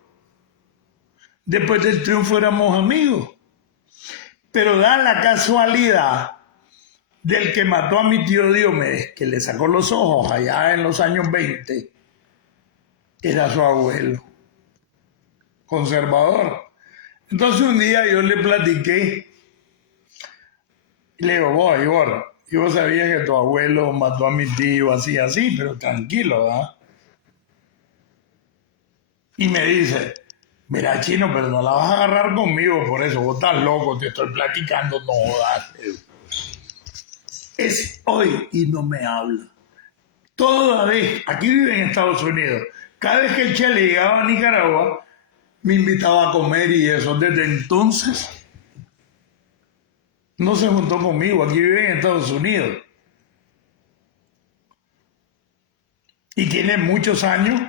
después del triunfo éramos amigos. Pero da la casualidad del que mató a mi tío Diomedes, que le sacó los ojos allá en los años 20, era su abuelo, conservador. Entonces un día yo le platiqué, y le digo, vos, Igor, yo sabía que tu abuelo mató a mi tío así, pero tranquilo, ¿verdad? Y me dice, mira, Chino, pero no la vas a agarrar conmigo por eso, vos estás loco, te estoy platicando, no jodas. Es hoy y no me habla. Toda vez, aquí vive en Estados Unidos, cada vez que el Che le llegaba a Nicaragua, me invitaba a comer y eso. Desde entonces no se juntó conmigo, aquí vive en Estados Unidos. Y tiene muchos años,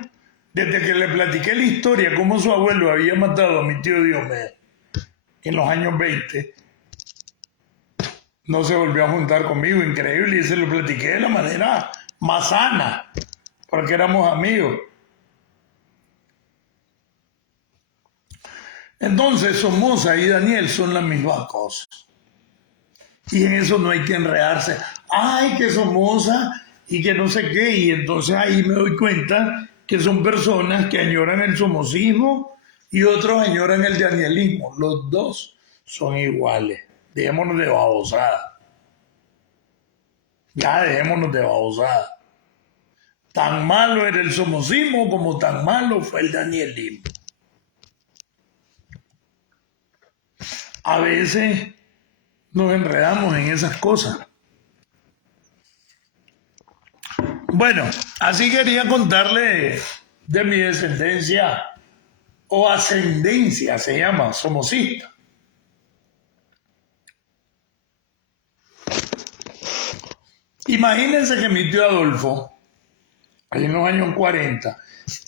desde que le platiqué la historia, cómo su abuelo había matado a mi tío Diomedes en los años 20, no se volvió a juntar conmigo, increíble, y se lo platiqué de la manera más sana, porque éramos amigos. Entonces Somoza y Daniel son la misma cosa. Y en eso no hay que enredarse. Ay, que Somoza y que no sé qué. Y entonces ahí me doy cuenta que son personas que añoran el somocismo y otros añoran el danielismo. Los dos son iguales. Dejémonos de babosada. Ya dejémonos de babosada. Tan malo era el somocismo como tan malo fue el danielismo. A veces nos enredamos en esas cosas. Bueno, así quería contarle de mi descendencia o ascendencia, se llama, somosista. Imagínense que mi tío Adolfo, ahí en los años 40,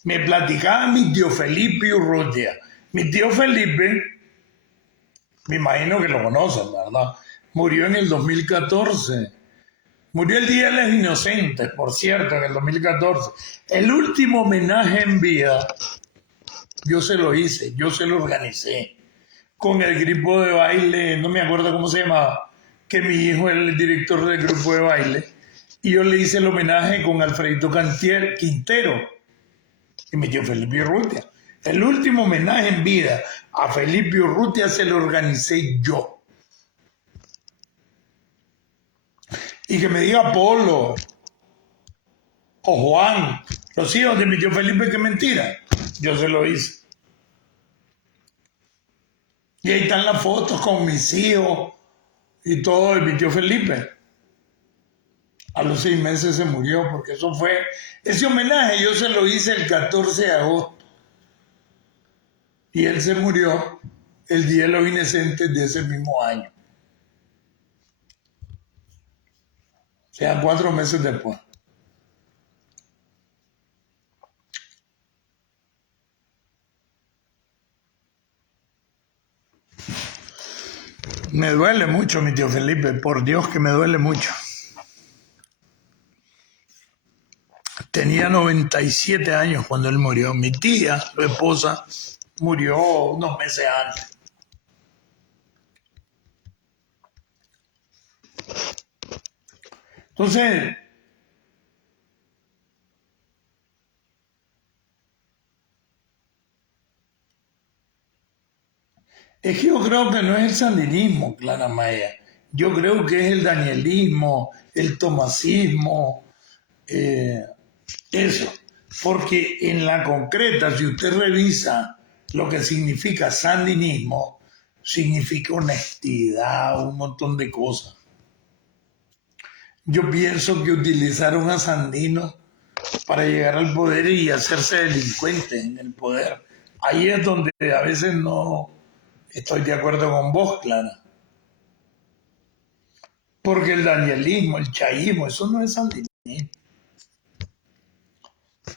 me platicaba mi tío Felipe Urrutia. Mi tío Felipe, me imagino que lo conocen, ¿verdad? Murió en el 2014. Murió el Día de los Inocentes, por cierto, en el 2014. El último homenaje en vida, yo se lo hice, yo se lo organicé. Con el grupo de baile, no me acuerdo cómo se llamaba, que mi hijo era el director del grupo de baile. Y yo le hice el homenaje con Alfredito Quintero y mi tío Felipe Urrutia. El último homenaje en vida a Felipe Urrutia se lo organicé yo. Y que me diga Polo o Juan, los hijos de mi tío Felipe, que mentira. Yo se lo hice. Y ahí están las fotos con mis hijos y todo de mi tío Felipe. A los 6 meses se murió, porque eso fue, ese homenaje yo se lo hice el 14 de agosto. Y él se murió el Día de los Inocentes de ese mismo año. O sea, 4 meses después. Me duele mucho, mi tío Felipe, por Dios que me duele mucho. Tenía 97 años cuando él murió. Mi tía, su esposa, murió unos meses antes. Entonces, es que yo creo que no es el sandinismo, Clara Maya. Yo creo que es el danielismo, el tomasismo, eh, eso. Porque en la concreta, si usted revisa lo que significa sandinismo, significa honestidad, un montón de cosas. Yo pienso que utilizaron a Sandino para llegar al poder y hacerse delincuentes en el poder. Ahí es donde a veces no estoy de acuerdo con vos, Clara. Porque el danielismo, el chaísmo, eso no es sandinismo.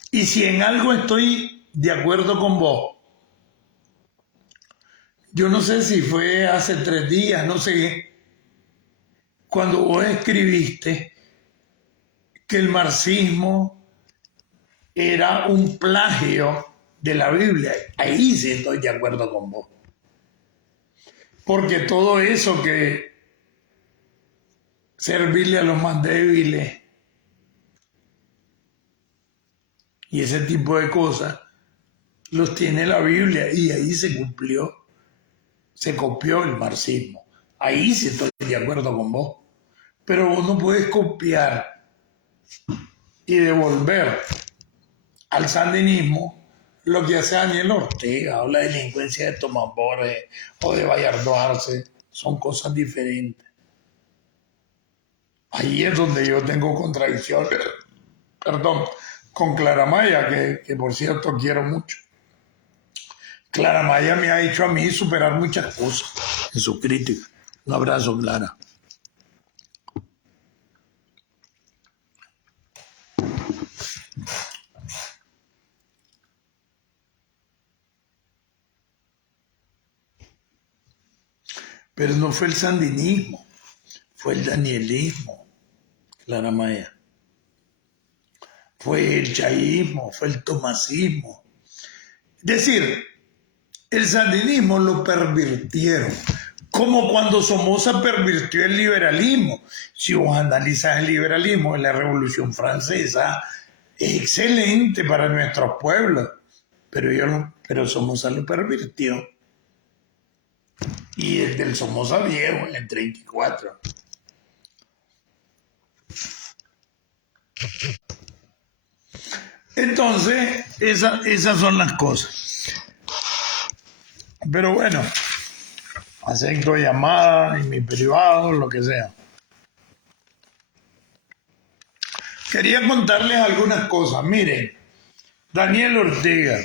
Y si en algo estoy de acuerdo con vos, yo no sé si fue hace 3 días, no sé, cuando vos escribiste que el marxismo era un plagio de la Biblia. Ahí sí estoy de acuerdo con vos. Porque todo eso que servirle a los más débiles y ese tipo de cosas, los tiene la Biblia y ahí se cumplió, se copió el marxismo. Ahí sí estoy de acuerdo con vos. Pero vos no puedes copiar y devolver al sandinismo lo que hace Daniel Ortega o la delincuencia de Tomás Borges o de Bayardo Arce. Son cosas diferentes. Ahí es donde yo tengo contradicciones, perdón, con Clara Maya, que por cierto quiero mucho. Clara Maya me ha hecho a mí superar muchas cosas en su crítica. Un abrazo, Clara. Pero no fue el sandinismo, fue el danielismo, Clara Maya. Fue el chaísmo, fue el tomasismo. Es decir, el sandinismo lo pervirtieron, como cuando Somoza pervirtió el liberalismo. Si vos analizas el liberalismo en la Revolución Francesa, es excelente para nuestros pueblos, pero Somoza lo pervirtió. Y el del Somoza viejo, en el 34. Entonces, esas son las cosas. Pero bueno, acepto llamadas en mi privado, lo que sea. Quería contarles algunas cosas. Miren, Daniel Ortega,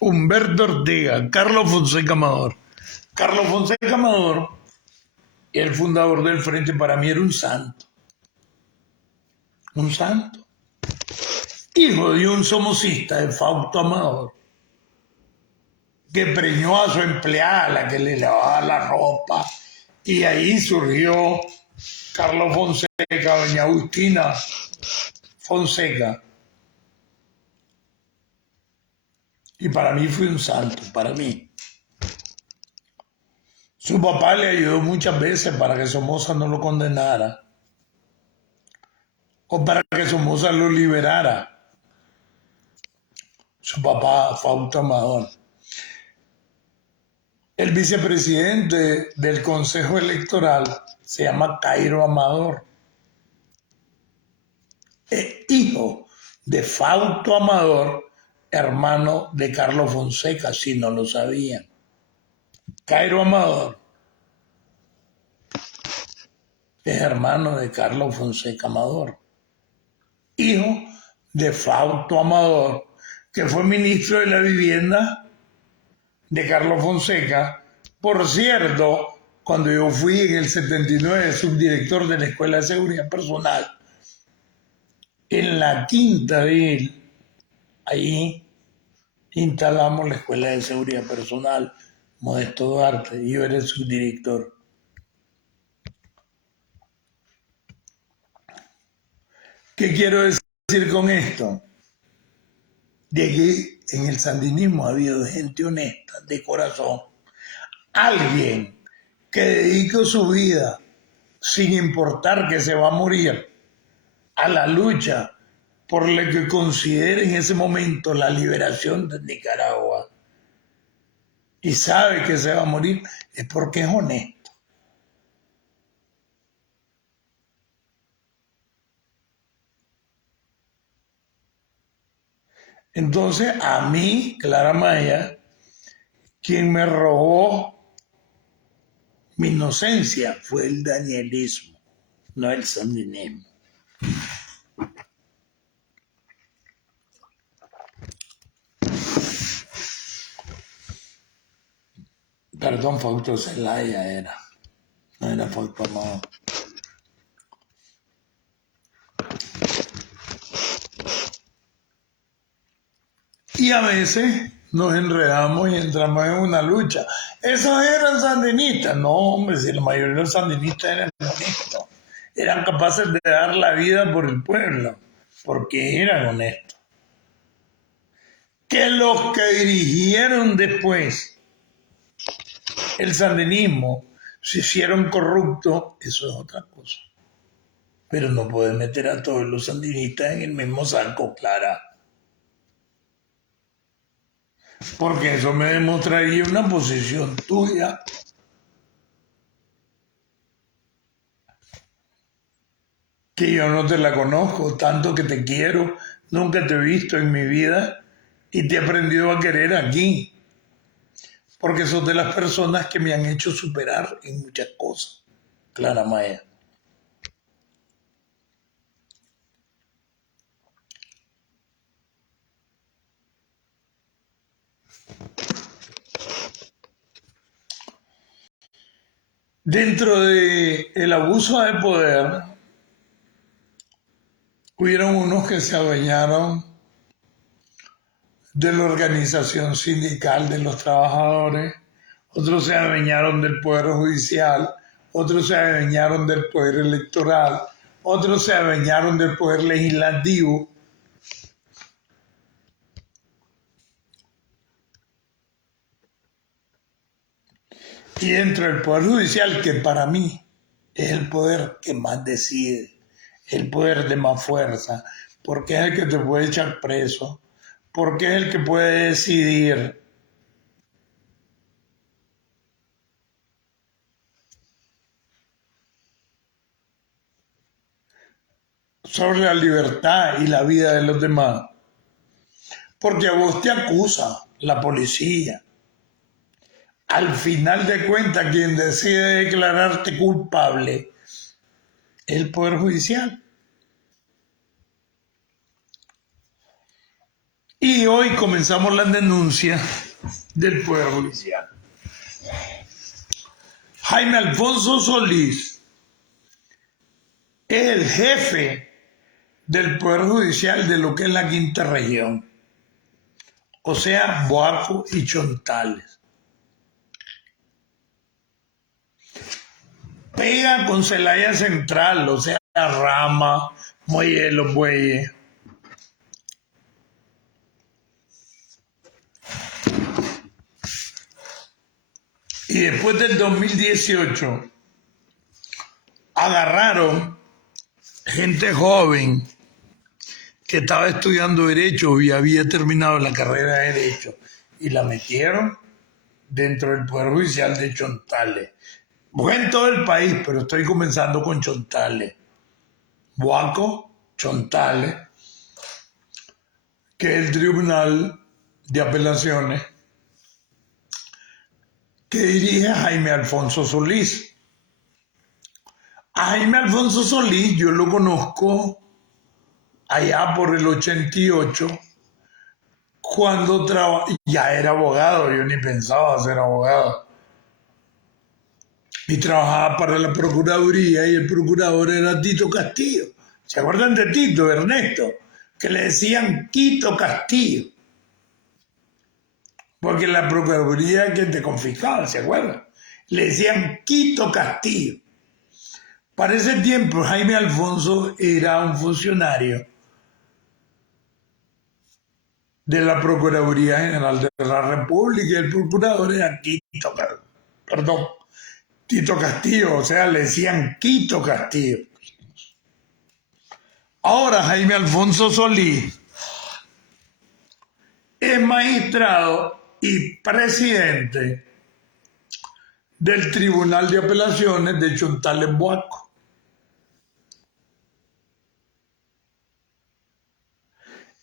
Humberto Ortega, Carlos Fonseca Amador. Carlos Fonseca Amador, el fundador del Frente, para mí era un santo. Un santo. Hijo de un somocista, de Fausto Amador, que preñó a su empleada, la que le lavaba la ropa, y ahí surgió Carlos Fonseca, doña Agustina Fonseca. Y para mí fue un santo, para mí. Su papá le ayudó muchas veces para que Somoza no lo condenara o para que Somoza lo liberara. Su papá, Fausto Amador. El vicepresidente del Consejo Electoral se llama Cairo Amador. Es hijo de Fausto Amador, hermano de Carlos Fonseca, si no lo sabían. Cairo Amador es hermano de Carlos Fonseca Amador, hijo de Fausto Amador, que fue ministro de la Vivienda de Carlos Fonseca. Por cierto, cuando yo fui en el 79 subdirector de la Escuela de Seguridad Personal, en la quinta de él, ahí instalamos la Escuela de Seguridad Personal, Modesto Duarte, y yo era el subdirector. ¿Qué quiero decir con esto? De que en el sandinismo ha habido gente honesta, de corazón. Alguien que dedique su vida, sin importar que se va a morir, a la lucha por la que considere en ese momento la liberación de Nicaragua y sabe que se va a morir, es porque es honesto. Entonces, a mí, Clara Maya, quien me robó mi inocencia fue el danielismo, no el sandinismo. Perdón, Fausto Zelaya era, no era Fausto Amador. Y a veces nos enredamos y entramos en una lucha. Esos eran sandinistas. No, hombre, si la mayoría de los sandinistas eran honestos. Eran capaces de dar la vida por el pueblo, porque eran honestos. Que los que dirigieron después el sandinismo se hicieron corruptos, eso es otra cosa. Pero no puedes meter a todos los sandinistas en el mismo saco, Clara. Porque eso me demostraría una posición tuya que yo no te la conozco, tanto que te quiero, nunca te he visto en mi vida y te he aprendido a querer aquí, porque sos de las personas que me han hecho superar en muchas cosas, Clara Maya. Dentro del abuso de poder, hubieron unos que se adueñaron de la organización sindical de los trabajadores, otros se adueñaron del poder judicial, otros se adueñaron del poder electoral, otros se adueñaron del poder legislativo. Y dentro del poder judicial, que para mí es el poder que más decide, el poder de más fuerza, porque es el que te puede echar preso, porque es el que puede decidir sobre la libertad y la vida de los demás. Porque a vos te acusa la policía. Al final de cuentas, quien decide declararte culpable es el Poder Judicial. Y hoy comenzamos las denuncias del Poder Judicial. Jaime Alfonso Solís es el jefe del Poder Judicial de lo que es la quinta región, o sea, Boaco y Chontales. Pega con Celaya Central, o sea, Rama, Muelle de los Bueyes. Y después del 2018 agarraron gente joven que estaba estudiando Derecho y había terminado la carrera de Derecho y la metieron dentro del Poder Judicial de Chontales. Fue en todo el país, pero estoy comenzando con Chontales. Boaco, Chontales, que es el Tribunal de Apelaciones que dirige Jaime Alfonso Solís. A Jaime Alfonso Solís yo lo conozco allá por el 88, cuando ya era abogado, yo ni pensaba ser abogado. Y trabajaba para la Procuraduría y el procurador era Tito Castillo. ¿Se acuerdan de Tito, Ernesto? Que le decían Tito Castillo. Porque la Procuraduría que te confiscaba, ¿se acuerdan? Le decían Tito Castillo. Para ese tiempo Jaime Alfonso era un funcionario de la Procuraduría General de la República y el procurador era Tito Castillo, o sea, le decían Tito Castillo. Ahora Jaime Alfonso Solís es magistrado y presidente del Tribunal de Apelaciones de Chontales Boaco.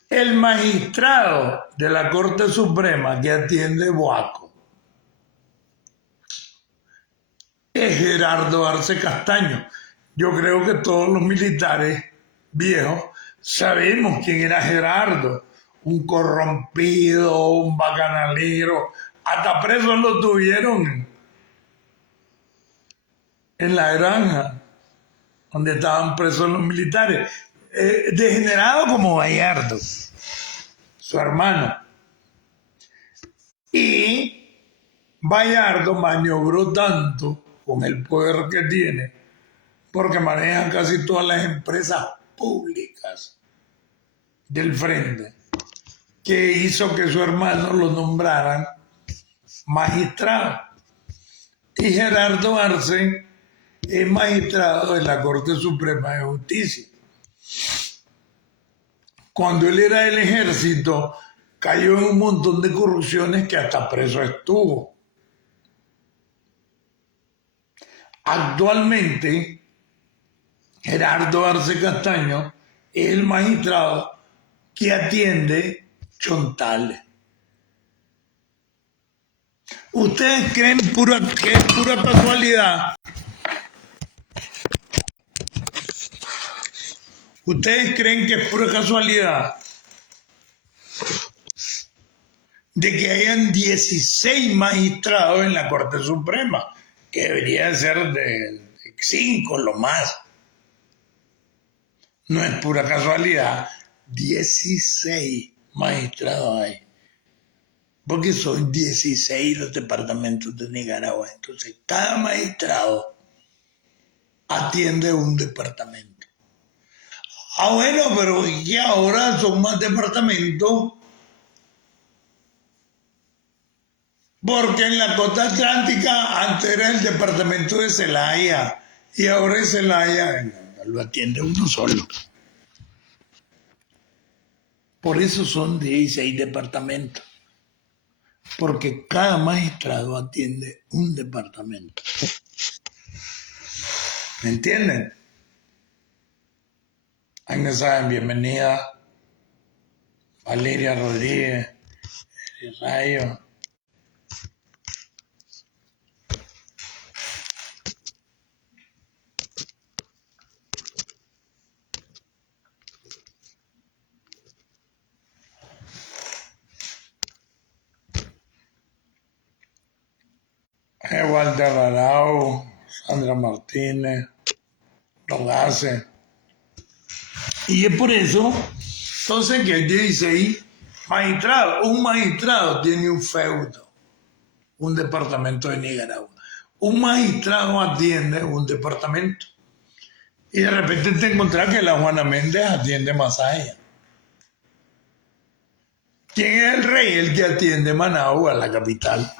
El magistrado de la Corte Suprema que atiende Boaco es Gerardo Arce Castaño. Yo creo que todos los militares viejos sabemos quién era Gerardo. Un corrompido, un bacanalero. Hasta preso lo tuvieron en la granja donde estaban presos los militares. Degenerado como Gallardo, su hermano. Y Gallardo maniobró tanto con el poder que tiene, porque maneja casi todas las empresas públicas del frente, que hizo que su hermano lo nombraran magistrado. Y Gerardo Arce es magistrado de la Corte Suprema de Justicia. Cuando él era del ejército, cayó en un montón de corrupciones que hasta preso estuvo. Actualmente, Gerardo Arce Castaño es el magistrado que atiende Chontales. ¿Ustedes creen que es pura casualidad? ¿Ustedes creen que es pura casualidad de que hayan 16 magistrados en la Corte Suprema, que debería ser de 5 lo más? No es pura casualidad, 16 magistrados hay, porque son 16 los departamentos de Nicaragua. Entonces, cada magistrado atiende un departamento. Ah, bueno, pero y ahora son más departamentos, porque en la costa atlántica antes era el departamento de Celaya y ahora en Celaya lo atiende uno solo. Por eso son 16 departamentos, porque cada magistrado atiende un departamento. ¿Me entienden? Ahí me saben, bienvenida Valeria Rodríguez, Rayo. Walter Arao, Sandra Martínez, Rodase. Y es por eso, entonces, que hay 16 magistrados. Un magistrado tiene un feudo, un departamento de Nicaragua. Un magistrado atiende un departamento. Y de repente te encontrás que la Juana Méndez atiende Masaya. ¿Quién es el rey? El que atiende Managua, la capital.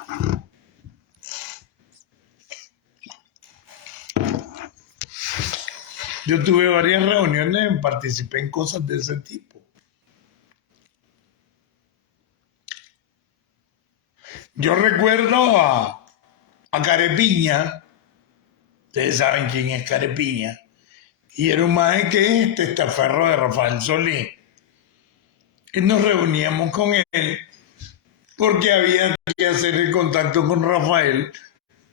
Yo tuve varias reuniones, participé en cosas de ese tipo. Yo recuerdo a Carepiña, ustedes saben quién es Carepiña, y era un maje que es testaferro de Rafael Solís. Y nos reuníamos con él porque había que hacer el contacto con Rafael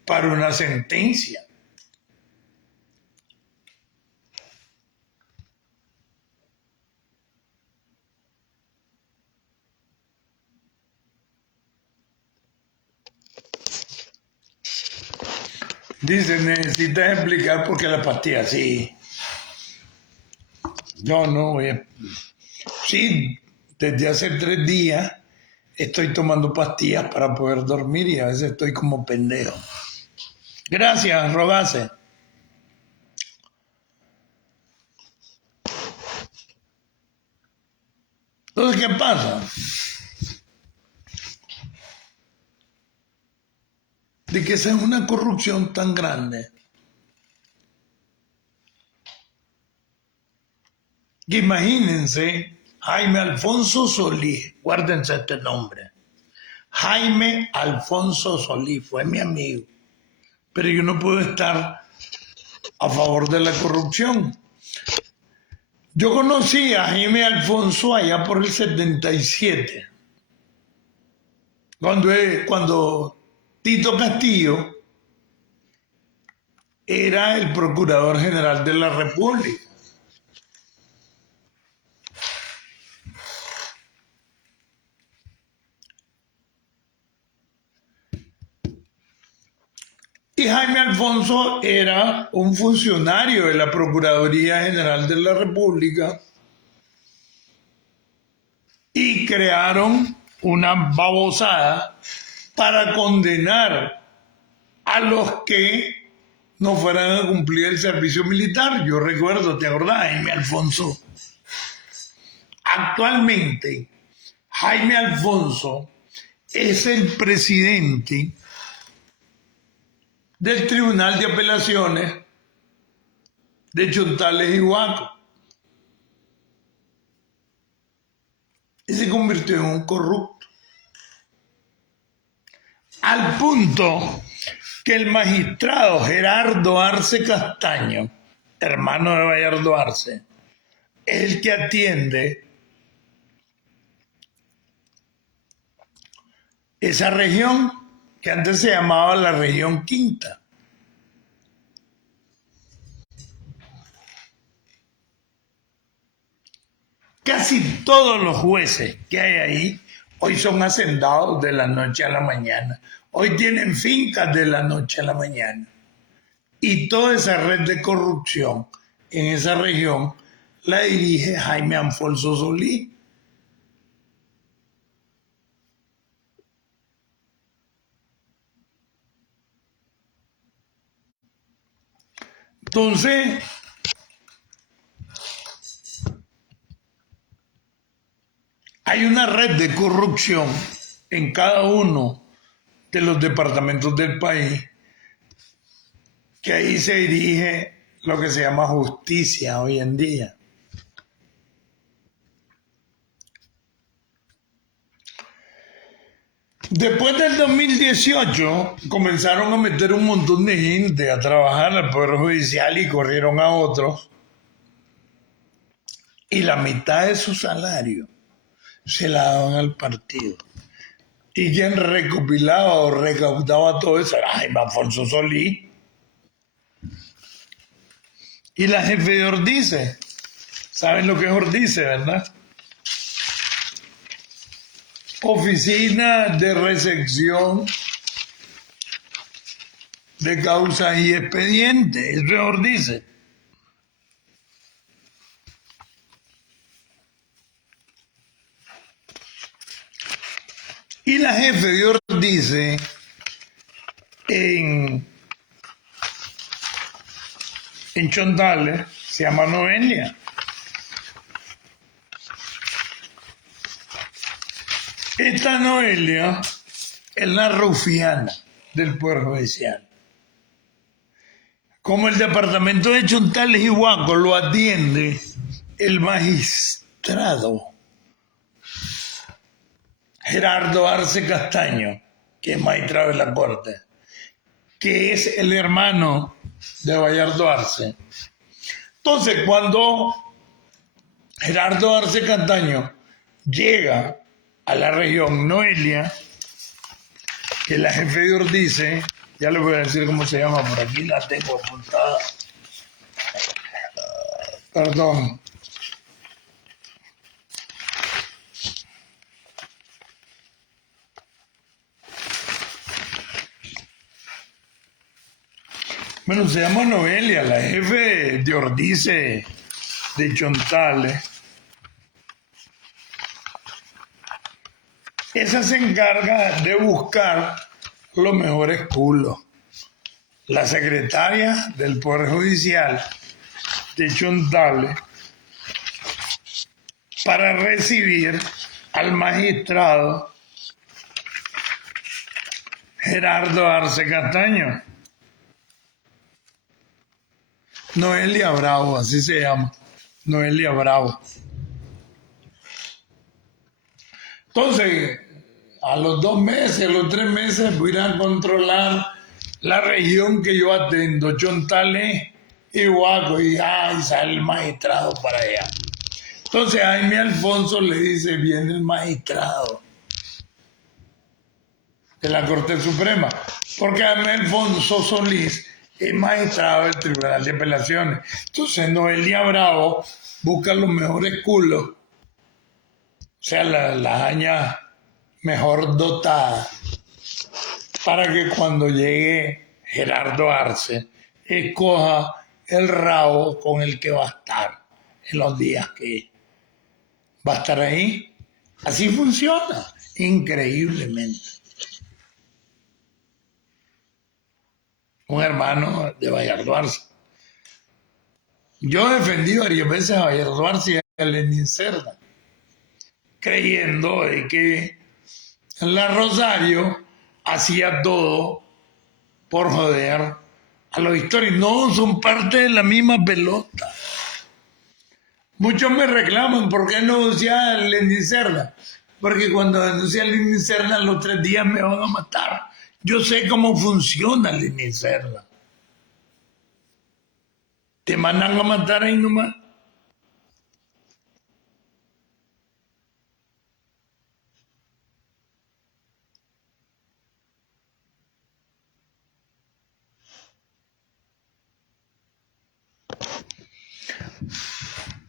para una sentencia. Dice, necesitas explicar por qué la pastilla. Sí. Yo no voy a... Sí, desde hace 3 días estoy tomando pastillas para poder dormir y a veces estoy como pendejo. Gracias, Rodase. Entonces, ¿qué pasa? De que esa es una corrupción tan grande que imagínense, Jaime Alfonso Solís, guárdense este nombre. Jaime Alfonso Solís fue mi amigo, pero yo no puedo estar a favor de la corrupción. Yo conocí a Jaime Alfonso allá por el 77, cuando Tito Castillo era el Procurador General de la República. Y Jaime Alfonso era un funcionario de la Procuraduría General de la República y crearon una babosada para condenar a los que no fueran a cumplir el servicio militar. Yo recuerdo, ¿te acordás, Jaime Alfonso? Actualmente, Jaime Alfonso es el presidente del Tribunal de Apelaciones de Chontales y Huaco. Y se convirtió en un corrupto. Al punto que el magistrado Gerardo Arce Castaño, hermano de Bayardo Arce, es el que atiende esa región que antes se llamaba la región Quinta. Casi todos los jueces que hay ahí hoy son hacendados de la noche a la mañana. Hoy tienen fincas de la noche a la mañana. Y toda esa red de corrupción en esa región la dirige Jaime Alfonso Solís. Entonces, hay una red de corrupción en cada uno de los departamentos del país, que ahí se dirige lo que se llama justicia hoy en día. Después del 2018 comenzaron a meter un montón de gente a trabajar al Poder Judicial y corrieron a otros. Y la mitad de su salario se la daban al partido. Y quien recopilaba o recaudaba todo eso era Jaime Alfonso Solís. Y la jefe de Ordice, ¿saben lo que es Ordice, verdad? Oficina de Recepción de causa y expediente. Eso mejor dice. Y la jefe de Ordice en Chontales se llama Noelia. Esta Noelia es la rufiana del Poder Judicial. Como el departamento de Chontales y Huaco lo atiende el magistrado Gerardo Arce Castaño, que es magistrado de la Corte, que es el hermano de Bayardo Arce. Entonces, cuando Gerardo Arce Castaño llega a la región Noelia, que la jefe de Ordice, ya le voy a decir cómo se llama, por aquí la tengo apuntada. Perdón. Bueno, se llama Noelia, la jefe de Ordice de Chontales. Esa se encarga de buscar los mejores culos. La secretaria del Poder Judicial de Chontales para recibir al magistrado Gerardo Arce Castaño. Noelia Bravo, así se llama. Noelia Bravo. Entonces, a los 2 meses, a los 3 meses, voy a ir a controlar la región que yo atendo, Chontales y Huaco, y sale el magistrado para allá. Entonces Jaime Alfonso le dice, viene el magistrado de la Corte Suprema, porque Jaime Alfonso Solís es magistrado del Tribunal de Apelaciones. Entonces Noelia Bravo busca los mejores culos, o sea, las añas mejor dotadas, para que cuando llegue Gerardo Arce, escoja el rabo con el que va a estar en los días que va a estar ahí. Así funciona, increíblemente. Un hermano de Bayardo Arce. Yo he defendido varias veces a Bayardo Arce y a Lenin Cerda, creyendo de que la Rosario hacía todo por joder a los históricos. No, son parte de la misma pelota. Muchos me reclaman, ¿por qué no denunciar a Lenin Cerda? Porque cuando denuncia a Lenin Cerda, los 3 días me van a matar. Yo sé cómo funciona Lenin Cerda. Te mandan a matar ahí nomás.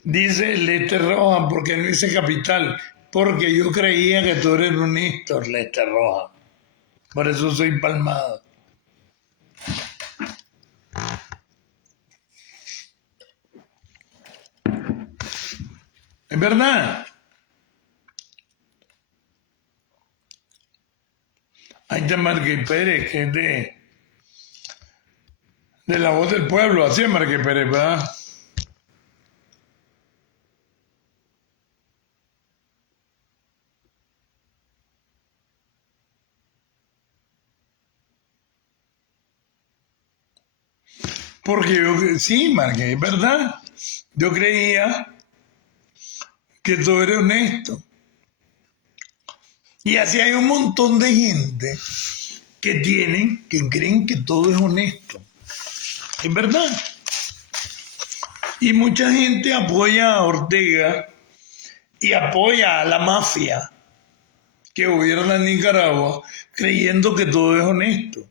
Dice Lester Roja, porque no dice capital, porque yo creía que tú eres un Néstor, Lester Roja. Por eso soy palmado. Es verdad. Ahí está Marqués Pérez, que es de La Voz del Pueblo. Así es Marqués Pérez, ¿verdad? Porque sí, Marqués, es verdad. Yo creía que tú eres honesto. Y así hay un montón de gente que creen que todo es honesto. Es verdad. Y mucha gente apoya a Ortega y apoya a la mafia que gobierna Nicaragua creyendo que todo es honesto.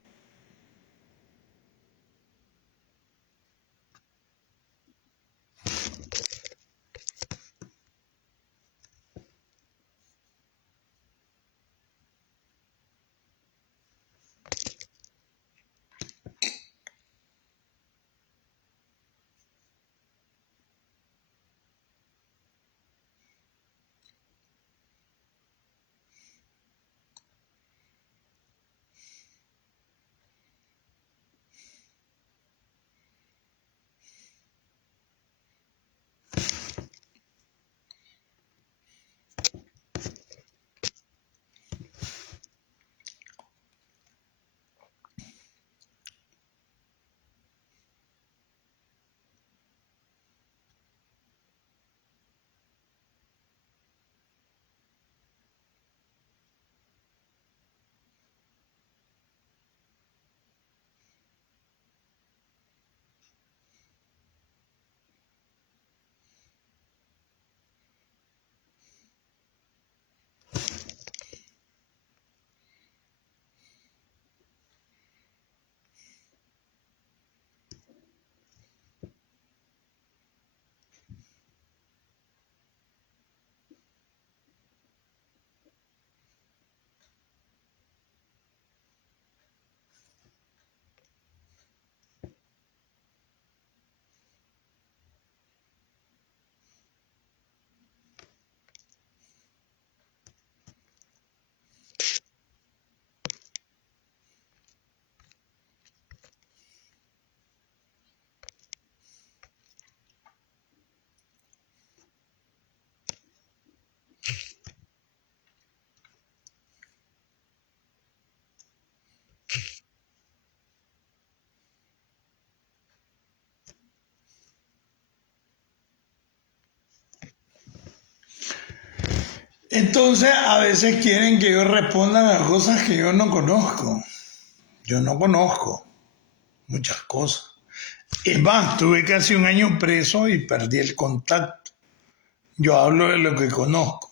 Entonces a veces quieren que yo responda a cosas que yo no conozco. Yo no conozco muchas cosas. Es más, tuve casi un año preso y perdí el contacto. Yo hablo de lo que conozco.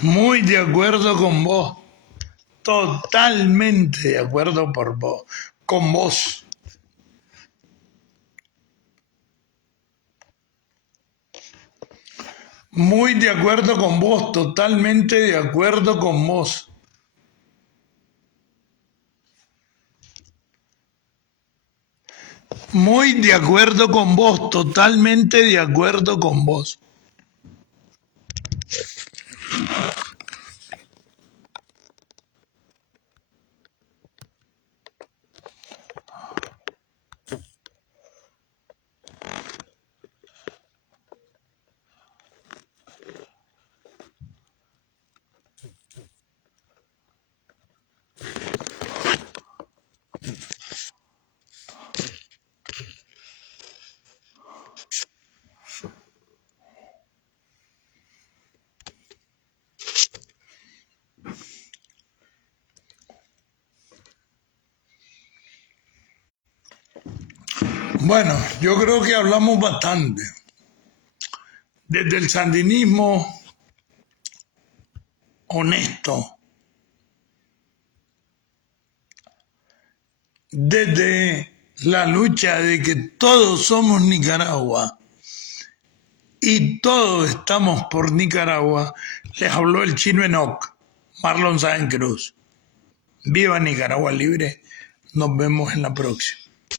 Muy de acuerdo con vos. Totalmente de acuerdo con vos. Muy de acuerdo con vos, totalmente de acuerdo con vos. Muy de acuerdo con vos, totalmente de acuerdo con vos. Bueno, yo creo que hablamos bastante. Desde el sandinismo honesto, desde la lucha de que todos somos Nicaragua y todos estamos por Nicaragua, les habló el chino Enoch, Marlon Sáenz Cruz. Viva Nicaragua Libre, nos vemos en la próxima.